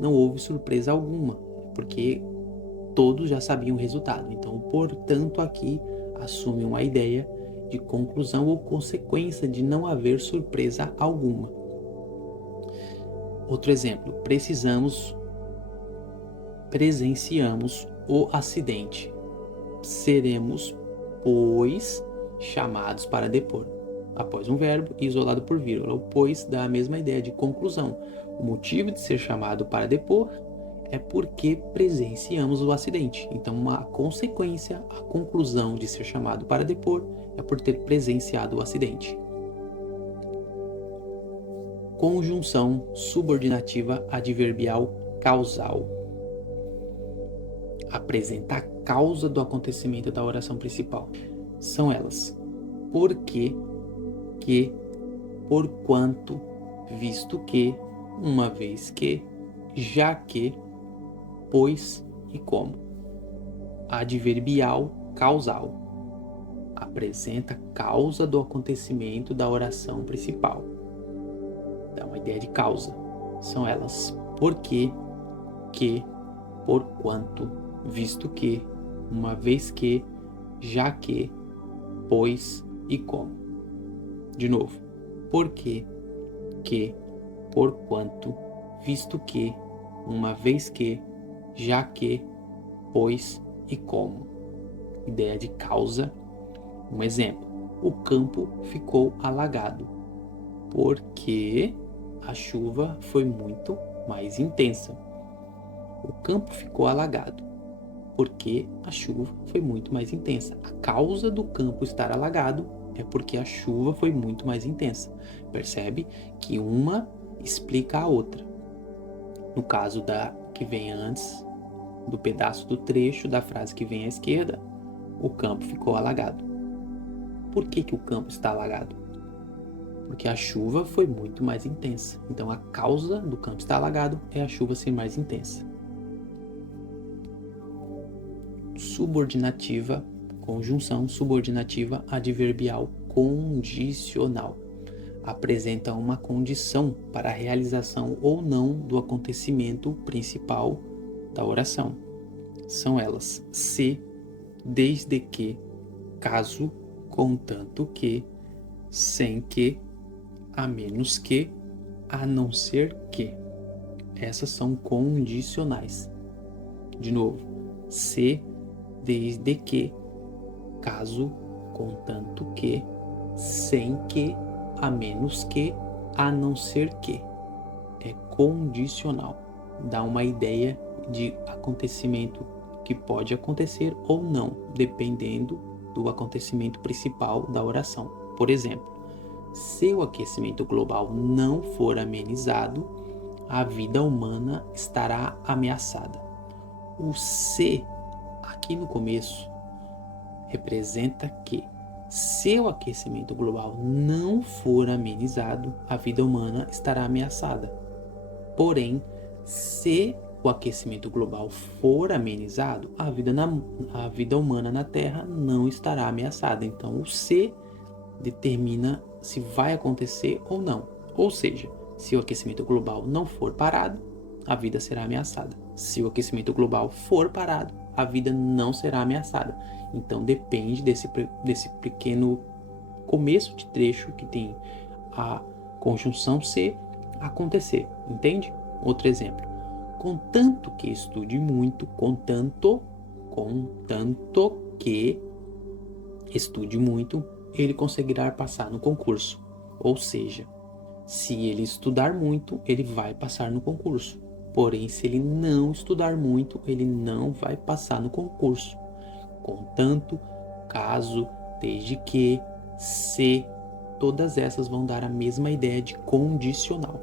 não houve surpresa alguma, porque todos já sabiam o resultado. Então, o portanto aqui assume uma ideia de conclusão ou consequência de não haver surpresa alguma. Outro exemplo: presenciamos o acidente. Seremos, pois, chamados para depor. Após um verbo isolado por vírgula, o pois dá a mesma ideia de conclusão. O motivo de ser chamado para depor é porque presenciamos o acidente. Então, uma consequência, a conclusão de ser chamado para depor é por ter presenciado o acidente. Conjunção subordinativa adverbial causal. Apresenta a causa do acontecimento da oração principal. São elas: porque, que, porquanto, visto que, uma vez que, já que, pois e como. Adverbial causal. Apresenta a causa do acontecimento da oração principal. Dá uma ideia de causa. São elas: porque, que, porquanto, visto que, uma vez que, já que, pois e como. De novo: porque, que, porquanto, visto que, uma vez que, já que, pois e como. Ideia de causa. Um exemplo: o campo ficou alagado porque a chuva foi muito mais intensa. O campo ficou alagado porque a chuva foi muito mais intensa. A causa do campo estar alagado é porque a chuva foi muito mais intensa. Percebe que uma explica a outra. No caso da que vem antes, do pedaço do trecho da frase que vem à esquerda, o campo ficou alagado. Por que que o campo está alagado? Porque a chuva foi muito mais intensa. Então, a causa do campo estar alagado é a chuva ser mais intensa. Subordinativa, conjunção subordinativa adverbial condicional. Apresenta uma condição para a realização ou não do acontecimento principal da oração. São elas: se, desde que, caso, contanto que, sem que, a menos que, a não ser que. Essas são condicionais. De novo: se, desde que, caso, contanto que, sem que, a menos que, a não ser que. É condicional. Dá uma ideia de acontecimento que pode acontecer ou não, dependendo do acontecimento principal da oração. Por exemplo, se o aquecimento global não for amenizado, a vida humana estará ameaçada. O se, aqui no começo, representa que, se o aquecimento global não for amenizado, a vida humana estará ameaçada. Porém, se o aquecimento global for amenizado, a vida humana na Terra não estará ameaçada. Então, o se determina se vai acontecer ou não. Ou seja, se o aquecimento global não for parado, a vida será ameaçada. Se o aquecimento global for parado, a vida não será ameaçada. Então depende desse pequeno começo de trecho que tem a conjunção se acontecer, entende? Outro exemplo: contanto que estude muito, contanto que estude muito, ele conseguirá passar no concurso. Ou seja, se ele estudar muito, ele vai passar no concurso. Porém, se ele não estudar muito, ele não vai passar no concurso. contanto, caso, desde que, se, todas essas vão dar a mesma ideia de condicional.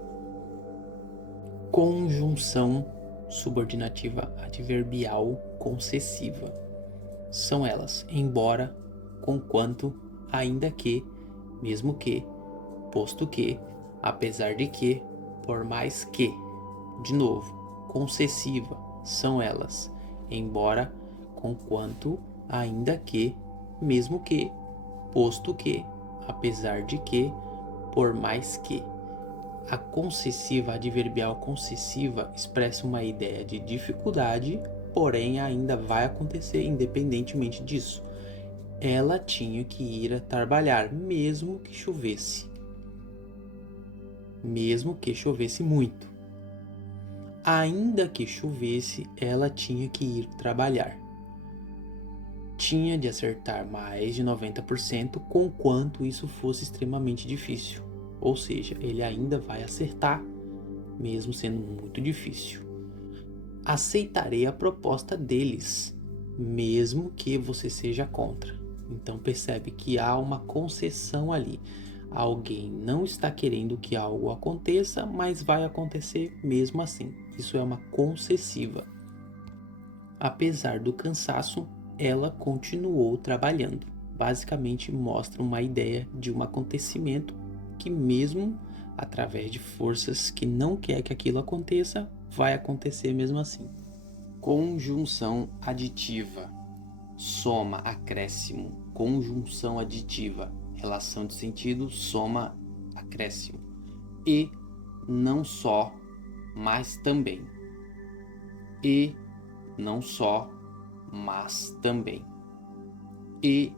Conjunção subordinativa adverbial concessiva. São elas: embora, conquanto, ainda que, mesmo que, posto que, apesar de que, por mais que. De novo, concessiva. São elas: embora, conquanto, ainda que, mesmo que, posto que, apesar de que, por mais que. A concessiva adverbial concessiva expressa uma ideia de dificuldade, porém ainda vai acontecer independentemente disso. Ela tinha que ir a trabalhar, mesmo que chovesse. Mesmo que chovesse muito. Ainda que chovesse, ela tinha que ir trabalhar. Tinha de acertar mais de 90%, conquanto isso fosse extremamente difícil. Ou seja, ele ainda vai acertar, mesmo sendo muito difícil. Aceitarei a proposta deles, mesmo que você seja contra. Então percebe que há uma concessão ali. Alguém não está querendo que algo aconteça, mas vai acontecer mesmo assim. Isso é uma concessiva. Apesar do cansaço, ela continuou trabalhando. Basicamente mostra uma ideia de um acontecimento que, mesmo através de forças que não quer que aquilo aconteça, vai acontecer mesmo assim. Conjunção aditiva. Soma, acréscimo. Conjunção aditiva. Relação de sentido, soma, acréscimo. E não só, mas também. E não só, mas também. E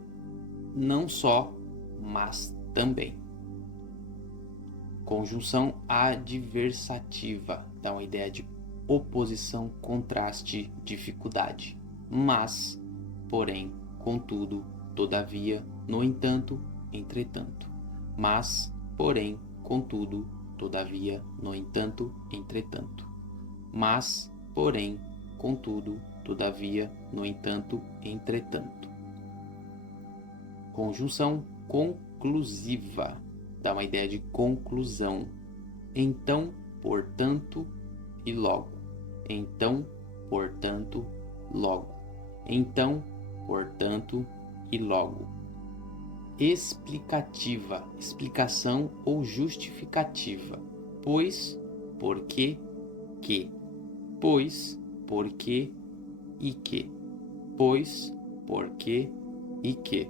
não só, mas também. Conjunção adversativa dá uma ideia de oposição, contraste, dificuldade. Mas, porém, contudo, todavia, no entanto, entretanto. Mas, porém, contudo, todavia, no entanto, entretanto. Mas, porém, contudo, todavia, no entanto, entretanto. Conjunção conclusiva dá uma ideia de conclusão. Então, portanto e logo. Então, portanto, logo. Então, portanto e logo. Explicativa, explicação ou justificativa. Pois, porque, que. Pois, porque e que. Pois, porque e que.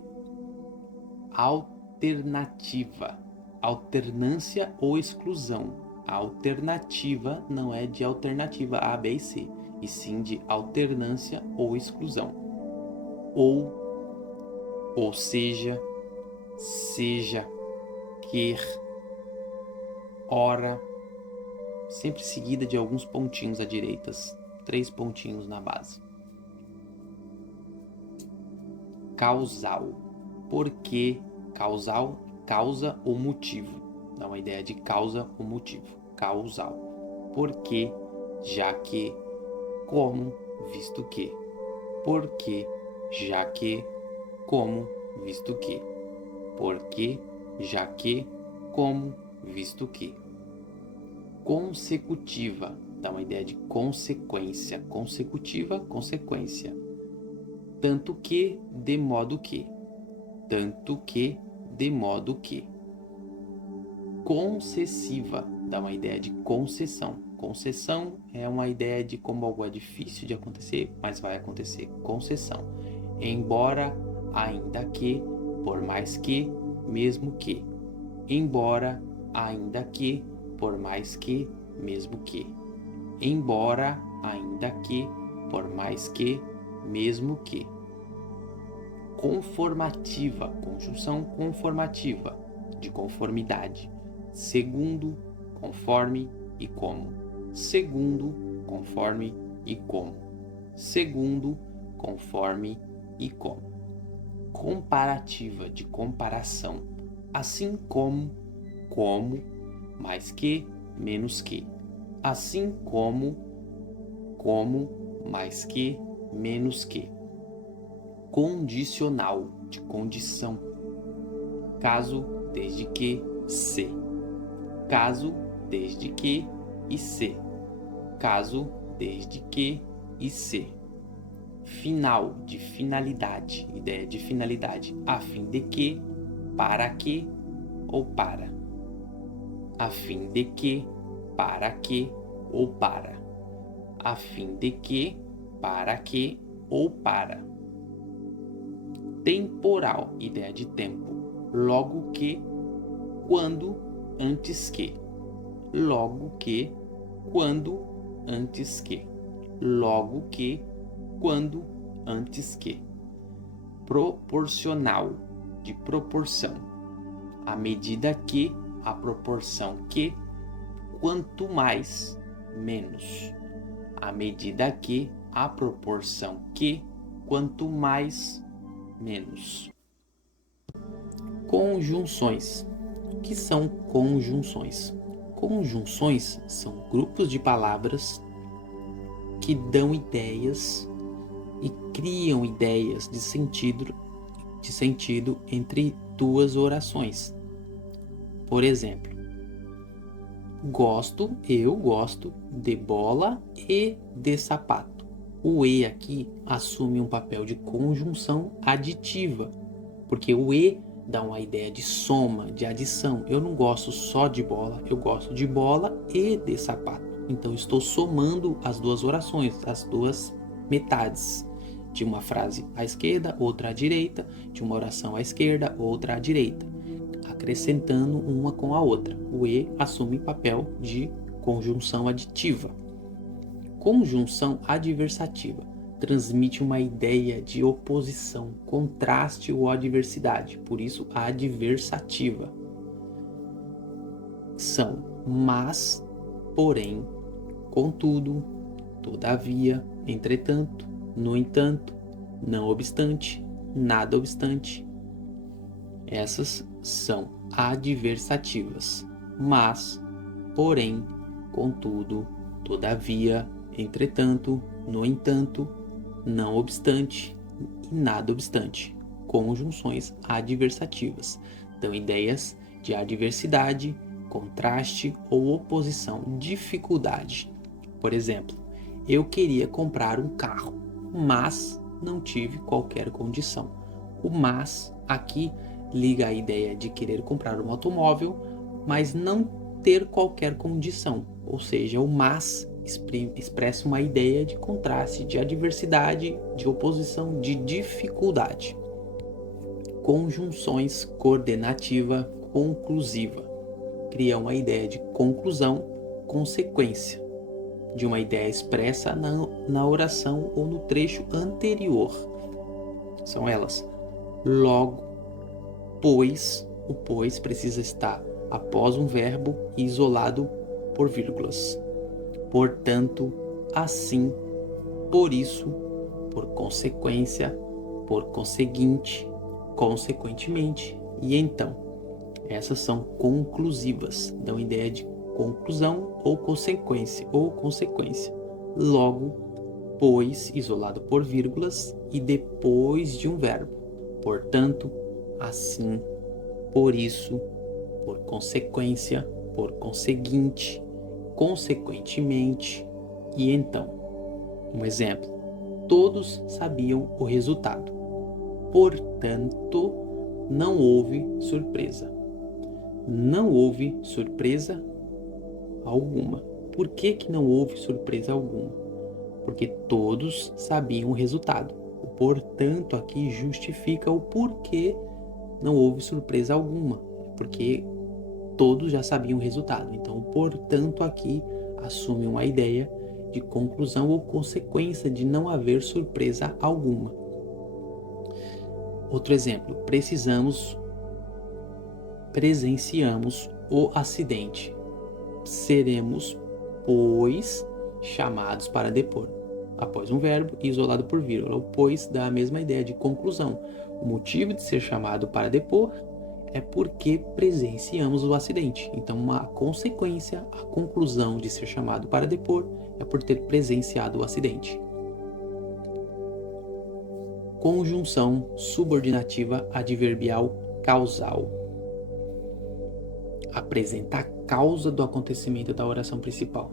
Alternativa, alternância ou exclusão. A alternativa não é de alternativa A, B e C, e sim de alternância ou exclusão. Ou seja, seja, quer, ora, sempre seguida de alguns pontinhos à direita, 3 pontinhos na base. Causal. Porque, causal, causa ou motivo. Dá uma ideia de causa ou motivo. Causal. Porque, já que, como, visto que. Porque, já que, como, visto que. Porque, já que, como, visto que. Consecutiva. Dá uma ideia de consequência. Consecutiva, consequência. Tanto que, de modo que. Tanto que, de modo que. Concessiva dá uma ideia de concessão. Concessão é uma ideia de como algo é difícil de acontecer, mas vai acontecer. Concessão. Embora, ainda que, por mais que, mesmo que. Embora, ainda que, por mais que, mesmo que. Embora, ainda que, por mais que, mesmo que. Conformativa, conjunção conformativa, de conformidade. Segundo, conforme e como. Segundo, conforme e como. Segundo, conforme e como. Comparativa, de comparação. Assim como, mais que, menos que. Assim como, mais que, menos que. condicional, de condição. Caso, desde que, se. Caso, desde que e se. Caso, desde que e se. Final, de finalidade, ideia de finalidade, a fim de que, para que ou para. A fim de que, para que ou para. A fim de que, para que ou para. Temporal, ideia de tempo, logo que, quando, antes que. Logo que, quando, antes que. Logo que, quando, antes que. Proporcional, de proporção, à medida que, a proporção que, quanto mais, menos. À medida que, a proporção que, quanto mais, menos. Conjunções. O que são conjunções? Conjunções são grupos de palavras que dão ideias e criam ideias de sentido entre duas orações. Por exemplo, eu gosto de bola e de sapato. O e aqui assume um papel de conjunção aditiva, porque o e dá uma ideia de soma, de adição. Eu não gosto só de bola, eu gosto de bola e de sapato. Então estou somando as duas orações, as duas metades de uma frase à esquerda, outra à direita, de uma oração à esquerda, outra à direita, acrescentando uma com a outra. O e assume papel de conjunção aditiva. Conjunção adversativa transmite uma ideia de oposição, contraste ou adversidade, por isso adversativa. São mas, porém, contudo, todavia, entretanto, no entanto, não obstante, nada obstante. Essas são adversativas. Mas, porém, contudo, todavia, entretanto, no entanto, não obstante e nada obstante. Conjunções adversativas dão ideias de adversidade, contraste ou oposição, dificuldade. Por exemplo, eu queria comprar um carro, mas não tive qualquer condição. O mas aqui liga a ideia de querer comprar um automóvel, mas não ter qualquer condição. Ou seja, o mas expressa uma ideia de contraste, de adversidade, de oposição, de dificuldade. Conjunções coordenativa conclusiva criam uma ideia de conclusão, consequência, de uma ideia expressa na oração ou no trecho anterior. São elas: logo, pois, o pois precisa estar após um verbo e isolado por vírgulas. Portanto, assim, por isso, por consequência, por conseguinte, consequentemente e então. Essas são conclusivas, dão ideia de conclusão ou consequência. Logo, pois, isolado por vírgulas e depois de um verbo. Portanto, assim, por isso, por consequência, por conseguinte, consequentemente e então. Um exemplo: todos sabiam o resultado. Portanto, não houve surpresa. Não houve surpresa alguma. Por que não houve surpresa alguma? Porque todos sabiam o resultado. O portanto aqui justifica o porquê não houve surpresa alguma. Porque todos já sabiam o resultado. Então, portanto aqui assume uma ideia de conclusão ou consequência de não haver surpresa alguma. Outro exemplo: presenciamos o acidente. Seremos, pois, chamados para depor. Após um verbo e isolado por vírgula. O pois dá a mesma ideia de conclusão. O motivo de ser chamado para depor é porque presenciamos o acidente. Então, a consequência, a conclusão de ser chamado para depor é por ter presenciado o acidente. Conjunção subordinativa adverbial causal. Apresenta a causa do acontecimento da oração principal.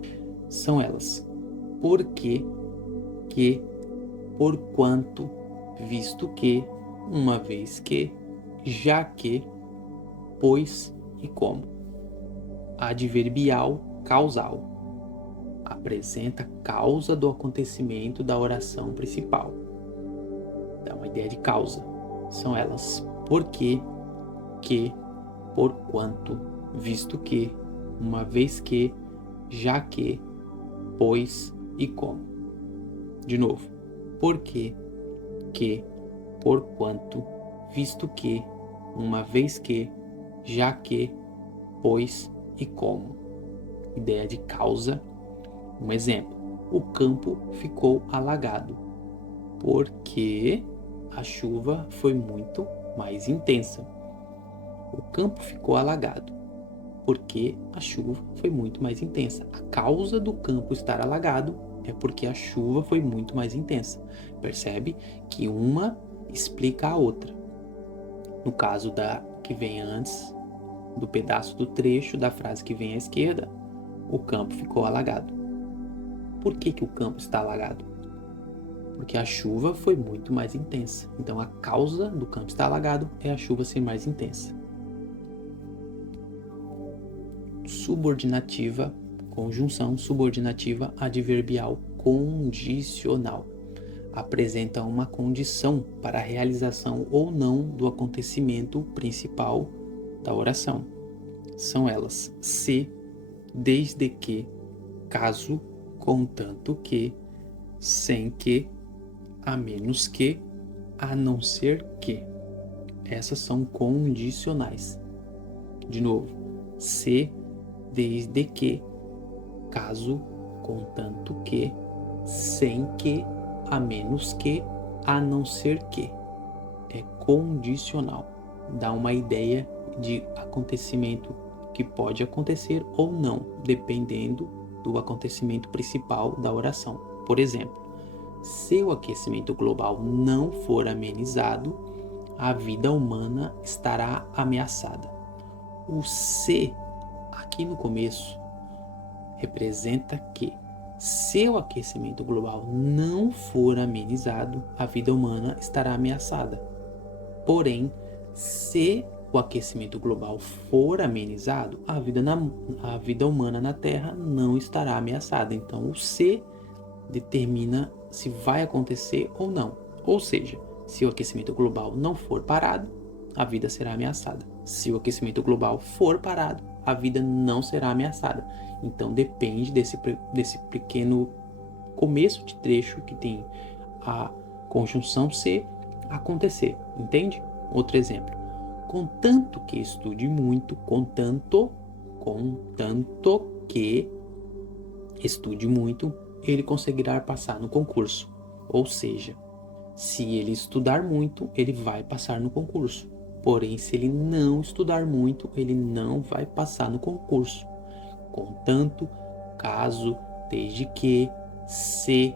São elas: porque, que, porquanto, visto que, uma vez que, já que, pois e como. Adverbial causal. Apresenta a causa do acontecimento da oração principal. Dá uma ideia de causa. São elas: porque, que, porquanto, visto que, uma vez que, já que, pois e como. De novo: porque, que, porquanto, visto que, uma vez que, já que, pois e como. Ideia de causa. Um exemplo: o campo ficou alagado porque a chuva foi muito mais intensa. O campo ficou alagado porque a chuva foi muito mais intensa. A causa do campo estar alagado é porque a chuva foi muito mais intensa. Percebe que uma explica a outra. No caso da que vem antes, do pedaço do trecho da frase que vem à esquerda, o campo ficou alagado. Por que o campo está alagado? Porque a chuva foi muito mais intensa. Então a causa do campo estar alagado é a chuva ser mais intensa. Subordinativa, conjunção subordinativa adverbial condicional. Apresenta uma condição para a realização ou não do acontecimento principal da oração. São elas: se, desde que, caso, contanto que, sem que, a menos que, a não ser que. Essas são condicionais. De novo: se, desde que, caso, contanto que, sem que, a menos que, a não ser que. É condicional. Dá uma ideia de acontecimento que pode acontecer ou não, dependendo do acontecimento principal da oração. Por exemplo, se o aquecimento global não for amenizado, a vida humana estará ameaçada. O se, aqui no começo, representa que, se o aquecimento global não for amenizado, a vida humana estará ameaçada. Porém, se o aquecimento global for amenizado, a vida humana na Terra não estará ameaçada. Então, o se determina se vai acontecer ou não. Ou seja, se o aquecimento global não for parado, a vida será ameaçada. Se o aquecimento global for parado, a vida não será ameaçada. Então depende desse pequeno começo de trecho que tem a conjunção se acontecer, entende? Outro exemplo: contanto que estude muito, contanto que estude muito, ele conseguirá passar no concurso. Ou seja, se ele estudar muito, ele vai passar no concurso. Porém, se ele não estudar muito, ele não vai passar no concurso. Contanto, caso, desde que, se,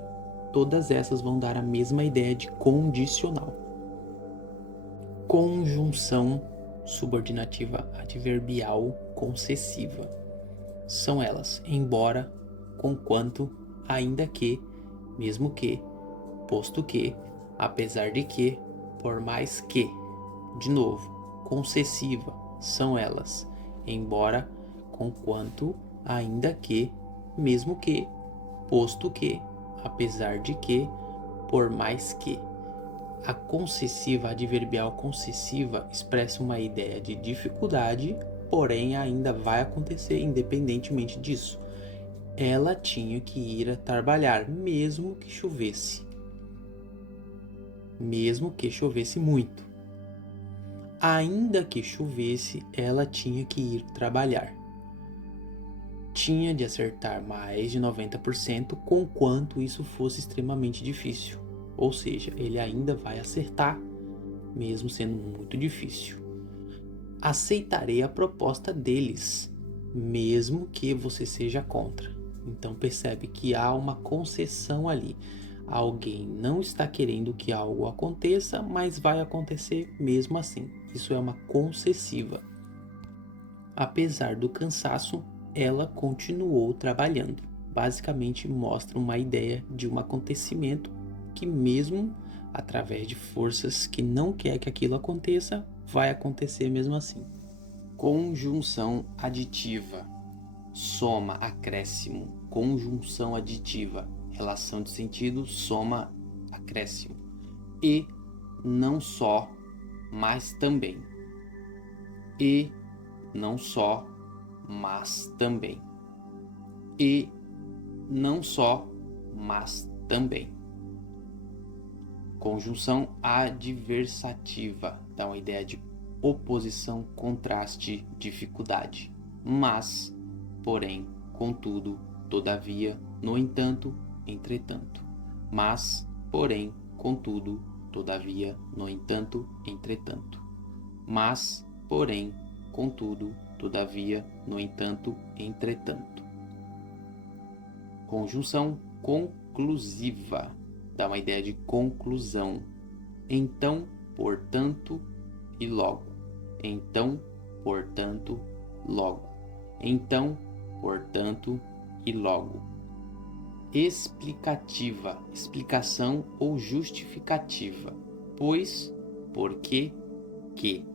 todas essas vão dar a mesma ideia de condicional. Conjunção subordinativa adverbial concessiva. São elas: embora, conquanto, ainda que, mesmo que, posto que, apesar de que, por mais que. De novo: concessiva. São elas: embora, conquanto, ainda que, mesmo que, posto que, apesar de que, por mais que. A concessiva adverbial concessiva expressa uma ideia de dificuldade, porém ainda vai acontecer independentemente disso. Ela tinha que ir a trabalhar, mesmo que chovesse. Mesmo que chovesse muito. Ainda que chovesse, ela tinha que ir trabalhar. Tinha de acertar mais de 90%, conquanto isso fosse extremamente difícil. Ou seja, ele ainda vai acertar, mesmo sendo muito difícil. Aceitarei a proposta deles, mesmo que você seja contra. Então percebe que há uma concessão ali. Alguém não está querendo que algo aconteça, mas vai acontecer mesmo assim. Isso é uma concessiva. Apesar do cansaço, ela continuou trabalhando. Basicamente mostra uma ideia de um acontecimento que, mesmo através de forças que não quer que aquilo aconteça, vai acontecer mesmo assim. Conjunção aditiva. Soma, acréscimo. Conjunção aditiva. Relação de sentido, soma, acréscimo. E não só, mas também. E não só, mas também. E não só, mas também. Conjunção adversativa dá uma ideia de oposição, contraste, dificuldade. Mas, porém, contudo, todavia, no entanto, entretanto. Mas, porém, contudo, todavia, no entanto, entretanto. Mas, porém, contudo, todavia, no entanto, entretanto. Conjunção conclusiva dá uma ideia de conclusão. Então, portanto e logo. Então, portanto, logo. Então, portanto e logo. Explicativa, explicação ou justificativa. Pois, porque, que.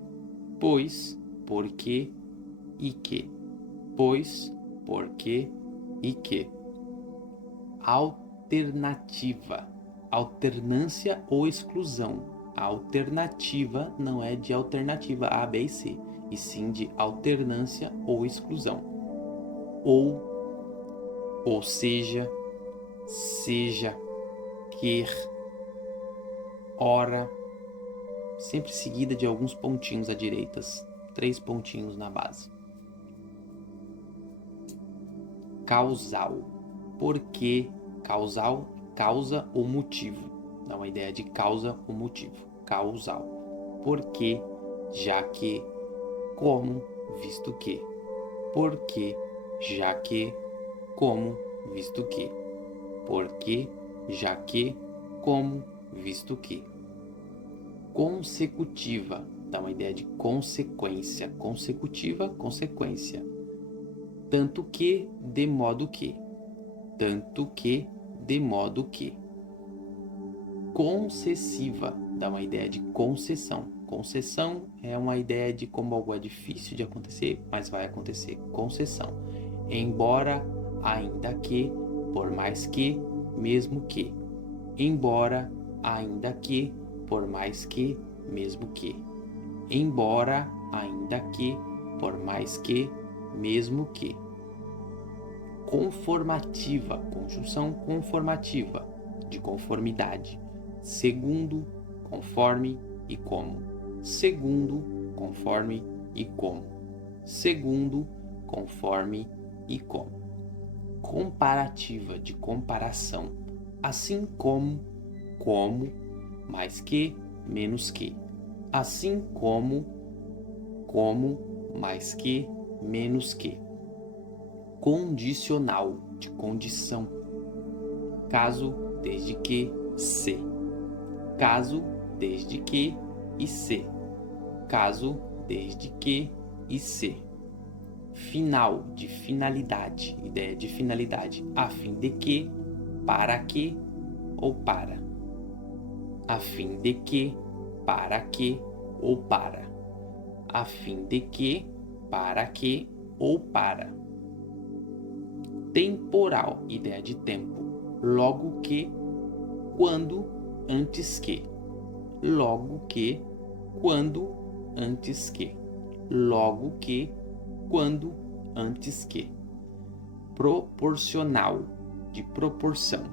Pois, porque e que. Pois, porque e que. Alternativa, alternância ou exclusão. A alternativa não é de alternativa A, B e C, e sim de alternância ou exclusão. Ou seja, seja, quer, ora, sempre seguida de alguns pontinhos à direita, 3 pontinhos na base. Causal. Porque, causal, causa ou motivo. Dá uma ideia de causa ou motivo. Causal. Porque, já que, como, visto que. Porque, já que, como, visto que. Porque, já que, como, visto que. Consecutiva. Dá uma ideia de consequência. Consecutiva, consequência. Tanto que, de modo que. Tanto que, de modo que. Concessiva dá uma ideia de concessão. Concessão é uma ideia de como algo é difícil de acontecer, mas vai acontecer. Concessão. Embora, ainda que, por mais que, mesmo que. Embora, ainda que, por mais que, mesmo que. Embora, ainda que, por mais que, mesmo que. Conformativa, conjunção conformativa, de conformidade. Segundo, conforme e como. Segundo, conforme e como. Segundo, conforme e como. Comparativa, de comparação. Assim como, mais que, menos que. Assim como, mais que, menos que. Condicional, de condição. Caso, desde que, se. Caso, desde que e se. Caso, desde que e se. Final, de finalidade, ideia de finalidade. A fim de que, para que ou para. A fim de que, para que ou para. A fim de que, para que ou para. Temporal, ideia de tempo. Logo que, quando, antes que. Logo que, quando, antes que. Logo que, quando, antes que. Proporcional, de proporção.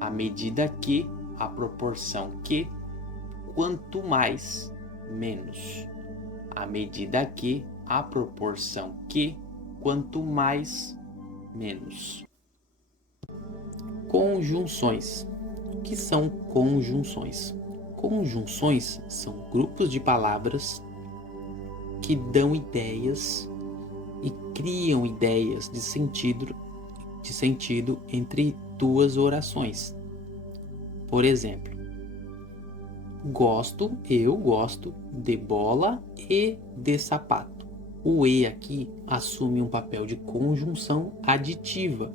À medida que, a proporção que, quanto mais, menos. À medida que, a proporção que, quanto mais, menos. Conjunções. O que são conjunções? Conjunções são grupos de palavras que dão ideias e criam ideias de sentido entre duas orações. Por exemplo, eu gosto de bola e de sapato. O e aqui assume um papel de conjunção aditiva,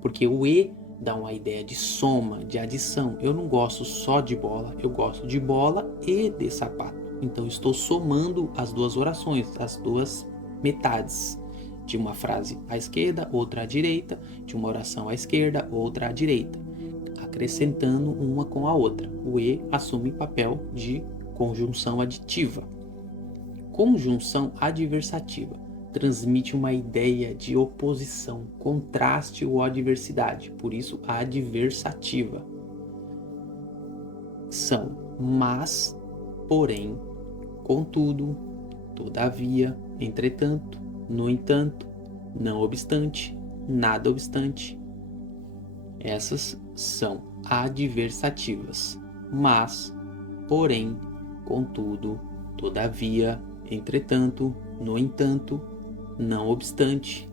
porque o e dá uma ideia de soma, de adição. Eu não gosto só de bola, eu gosto de bola e de sapato. Então estou somando as duas orações, as duas metades de uma frase à esquerda, outra à direita, de uma oração à esquerda, outra à direita, acrescentando uma com a outra. O e assume papel de conjunção aditiva. Conjunção adversativa transmite uma ideia de oposição, contraste ou adversidade, por isso adversativa. São mas, porém, contudo, todavia, entretanto, no entanto, não obstante, nada obstante. Essas são adversativas. Mas, porém, contudo, todavia, entretanto, no entanto, não obstante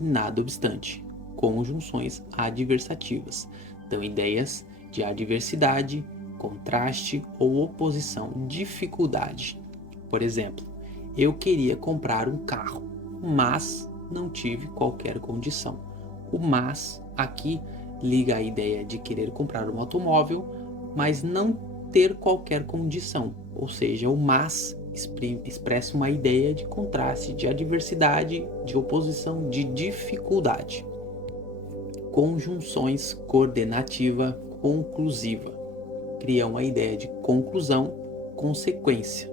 e nada obstante. Conjunções adversativas dão ideias de adversidade, contraste ou oposição, dificuldade. Por exemplo, eu queria comprar um carro, mas não tive qualquer condição. O mas aqui liga a ideia de querer comprar um automóvel, mas não ter qualquer condição. Ou seja, o mas expressa uma ideia de contraste, de adversidade, de oposição, de dificuldade. Conjunções coordenativa conclusiva criam uma ideia de conclusão, consequência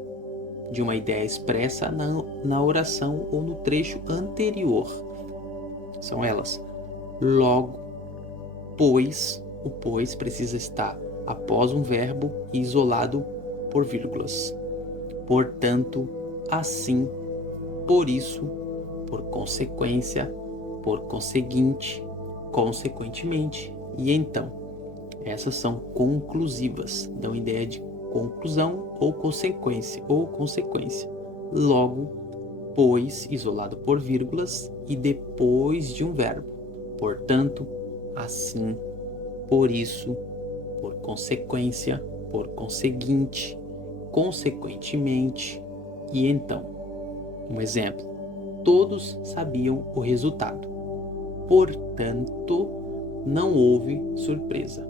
de uma ideia expressa na oração ou no trecho anterior. São elas: logo, pois. O pois precisa estar após um verbo e isolado por vírgulas. Portanto, assim, por isso, por consequência, por conseguinte, consequentemente e então. Essas são conclusivas, dão ideia de conclusão ou consequência. Logo, pois, isolado por vírgulas e depois de um verbo. Portanto, assim, por isso, por consequência, por conseguinte, consequentemente e então. Um exemplo: todos sabiam o resultado. Portanto, não houve surpresa.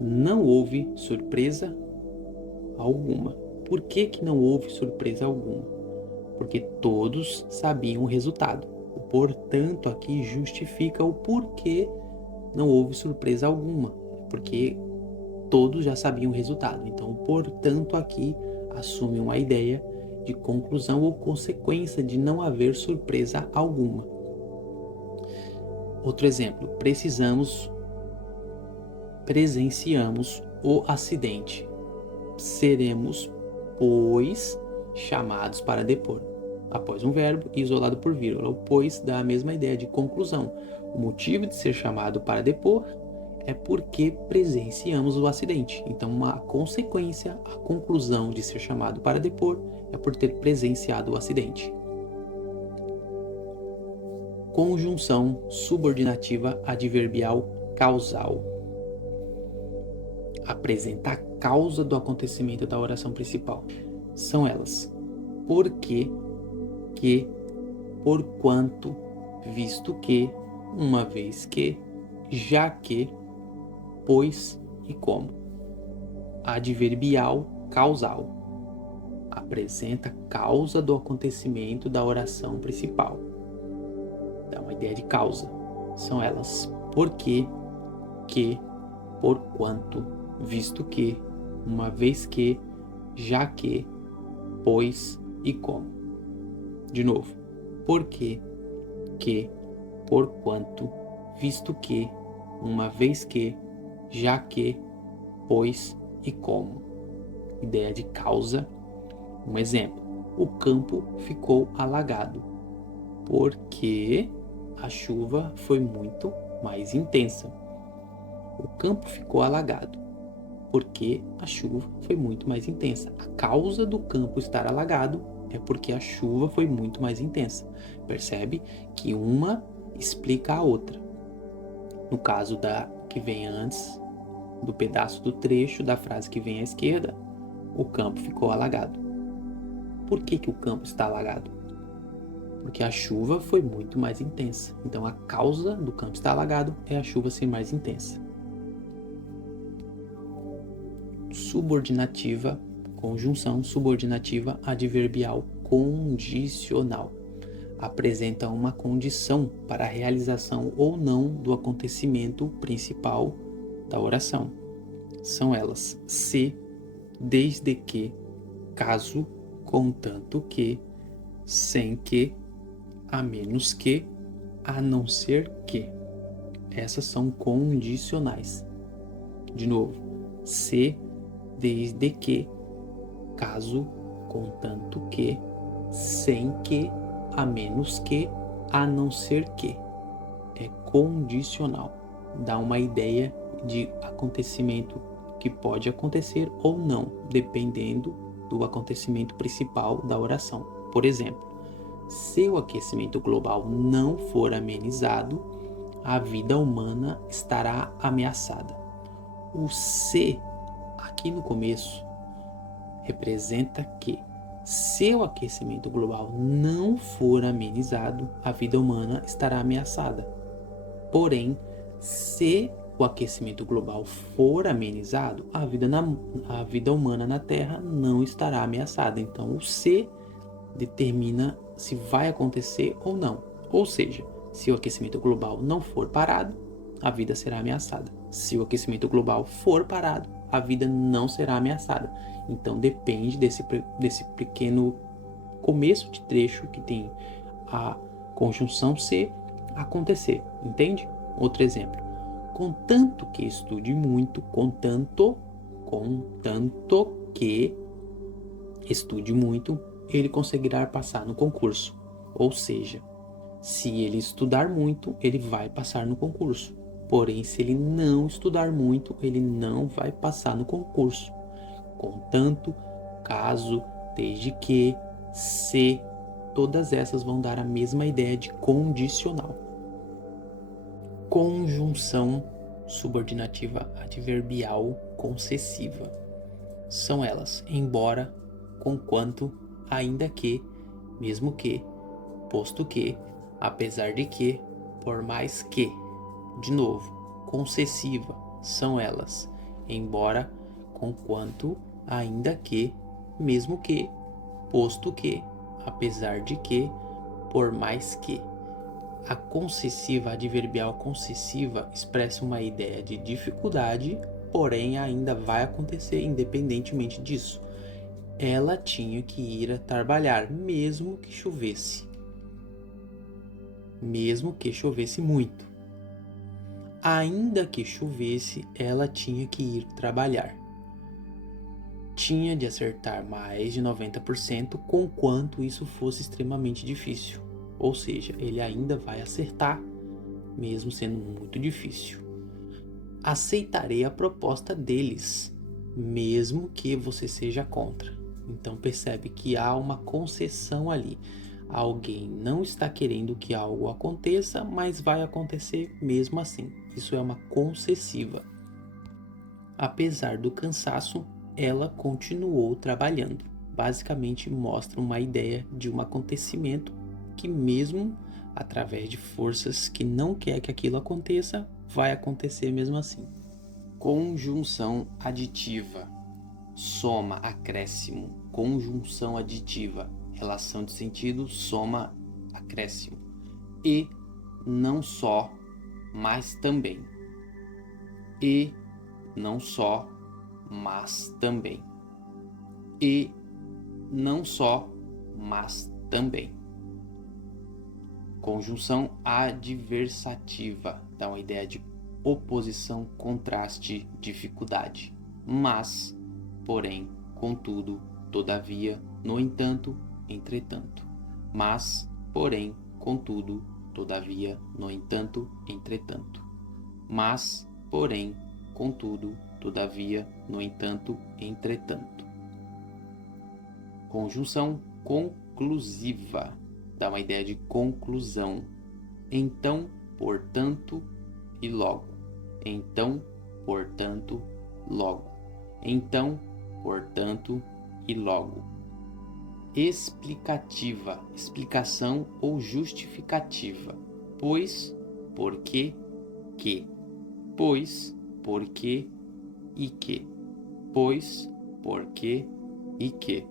Não houve surpresa alguma. Por que não houve surpresa alguma? Porque todos sabiam o resultado. O portanto aqui justifica o porquê não houve surpresa alguma. Porque todos já sabiam o resultado. Então, portanto aqui assume uma ideia de conclusão ou consequência de não haver surpresa alguma. Outro exemplo: presenciamos o acidente. Seremos, pois, chamados para depor. Após um verbo isolado por vírgula. O pois dá a mesma ideia de conclusão. O motivo de ser chamado para depor é porque presenciamos o acidente. Então, a consequência, a conclusão de ser chamado para depor é por ter presenciado o acidente. Conjunção subordinativa adverbial causal. Apresenta a causa do acontecimento da oração principal. São elas: porque, que, porquanto, visto que, uma vez que, já que, pois e como. Adverbial causal. Apresenta a causa do acontecimento da oração principal. Dá uma ideia de causa. São elas: porque, que, porquanto, visto que, uma vez que, já que, pois e como. De novo: porque, que, porquanto, visto que, uma vez que, já que, pois e como. Ideia de causa. Um exemplo: o campo ficou alagado porque a chuva foi muito mais intensa. O campo ficou alagado porque a chuva foi muito mais intensa. A causa do campo estar alagado é porque a chuva foi muito mais intensa. Percebe que uma explica a outra. No caso da que vem antes, do pedaço do trecho da frase que vem à esquerda, o campo ficou alagado. Por que o campo está alagado? Porque a chuva foi muito mais intensa. Então a causa do campo estar alagado é a chuva ser mais intensa. Subordinativa, conjunção subordinativa adverbial condicional. Apresenta uma condição para a realização ou não do acontecimento principal da oração. São elas: se, desde que, caso, contanto que, sem que, a menos que, a não ser que. Essas são condicionais. De novo: se, desde que, caso, contanto que, sem que, a menos que, a não ser que. É condicional. Dá uma ideia de acontecimento que pode acontecer ou não, dependendo do acontecimento principal da oração. Por exemplo, se o aquecimento global não for amenizado, a vida humana estará ameaçada. O se, aqui no começo, representa que, se o aquecimento global não for amenizado, a vida humana estará ameaçada. Porém, se o aquecimento global for amenizado, a vida humana na Terra não estará ameaçada. Então, o se determina se vai acontecer ou não. Ou seja, se o aquecimento global não for parado, a vida será ameaçada. Se o aquecimento global for parado, a vida não será ameaçada. Então depende desse pequeno começo de trecho que tem a conjunção se acontecer, entende? Outro exemplo: contanto que estude muito, contanto que estude muito, ele conseguirá passar no concurso. Ou seja, se ele estudar muito, ele vai passar no concurso. Porém, se ele não estudar muito, ele não vai passar no concurso. Contanto, caso, desde que, se, todas essas vão dar a mesma ideia de condicional. Conjunção subordinativa adverbial concessiva. São elas: embora, conquanto, ainda que, mesmo que, posto que, apesar de que, por mais que. De novo, concessiva. São elas: embora, conquanto, ainda que, mesmo que, posto que, apesar de que, por mais que. A concessiva adverbial concessiva expressa uma ideia de dificuldade, porém ainda vai acontecer independentemente disso. Ela tinha que ir a trabalhar, mesmo que chovesse. Mesmo que chovesse muito. Ainda que chovesse, ela tinha que ir trabalhar. Tinha de acertar mais de 90%, conquanto isso fosse extremamente difícil. Ou seja, ele ainda vai acertar, mesmo sendo muito difícil. Aceitarei a proposta deles, mesmo que você seja contra. Então percebe que há uma concessão ali. Alguém não está querendo que algo aconteça, mas vai acontecer mesmo assim. Isso é uma concessiva. Apesar do cansaço, ela continuou trabalhando. Basicamente mostra uma ideia de um acontecimento que, mesmo através de forças que não quer que aquilo aconteça, vai acontecer mesmo assim. Conjunção aditiva. Soma, acréscimo. Conjunção aditiva. Relação de sentido, soma, acréscimo. E não só, mas também. E não só, mas também. E não só, mas também. Conjunção adversativa dá uma ideia de oposição, contraste, dificuldade. Mas, porém, contudo, todavia, no entanto, entretanto. Mas, porém, contudo, todavia, no entanto, entretanto. Mas, porém, contudo, todavia, no entanto, entretanto. Conjunção conclusiva dá uma ideia de conclusão. Então, portanto e logo. Então, portanto, logo. Então, portanto e logo. Explicativa, explicação ou justificativa. Pois, porque, que. Pois, porque e que. Pois, porque e que.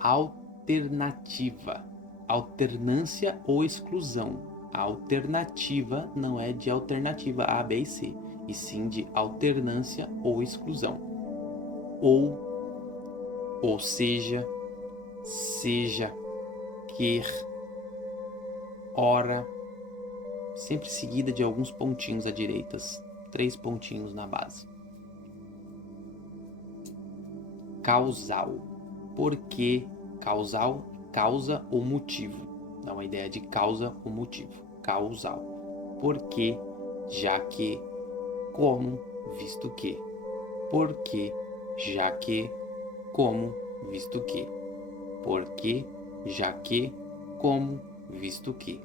Alternativa, alternância ou exclusão. A alternativa não é de alternativa A, B e C, e sim de alternância ou exclusão. Ou seja, seja, quer, ora, sempre seguida de alguns pontinhos à direita, 3 pontinhos na base. Causal, porque, causal, causa ou motivo, dá uma ideia de causa ou motivo. Causal, porque, já que, como, visto que. Porque, já que, como, visto que. Porque, já que, como, visto que.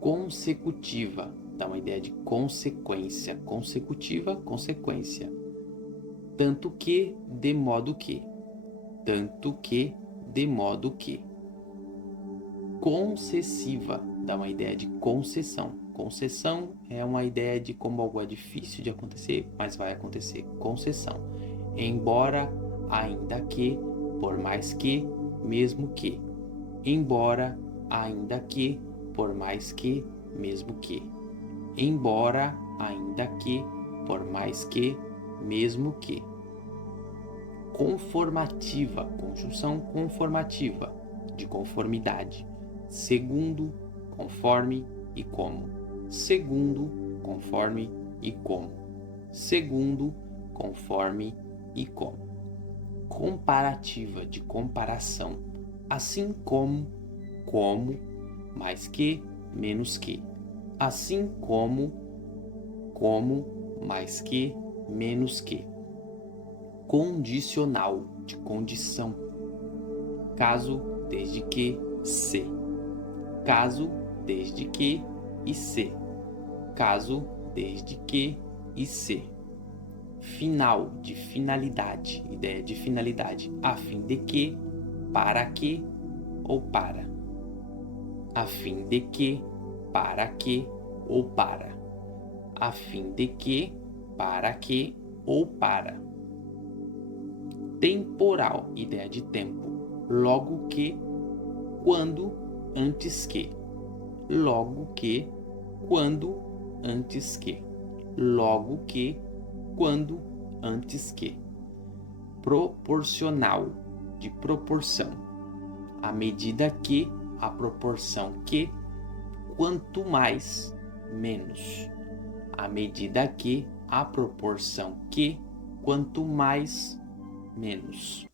Consecutiva, dá uma ideia de consequência. Consecutiva, consequência. Tanto que, de modo que. Tanto que, de modo que. Concessiva, dá uma ideia de concessão. Concessão é uma ideia de como algo é difícil de acontecer, mas vai acontecer. Concessão. Embora, ainda que, por mais que, mesmo que. Embora, ainda que, por mais que, mesmo que. Embora, ainda que, por mais que, mesmo que. Conformativa, conjunção conformativa, de conformidade. Segundo, conforme e como. Segundo, conforme e como. Segundo, conforme e como. Comparativa, de comparação. Assim como, mais que, menos que. Assim como, mais que, menos que. Condicional, de condição. Caso, desde que, se. Caso, desde que e se. Caso, desde que e se. Final, de finalidade, ideia de finalidade. A fim de que, para que ou para. A fim de que, para que ou para. A fim de que, para que ou para. Temporal, ideia de tempo. Logo que, quando, antes que. Logo que, quando, antes que. Logo que, quando, antes que. Proporcional, de proporção. À medida que, a proporção que, quanto mais, menos. À medida que, a proporção que, quanto mais, menos.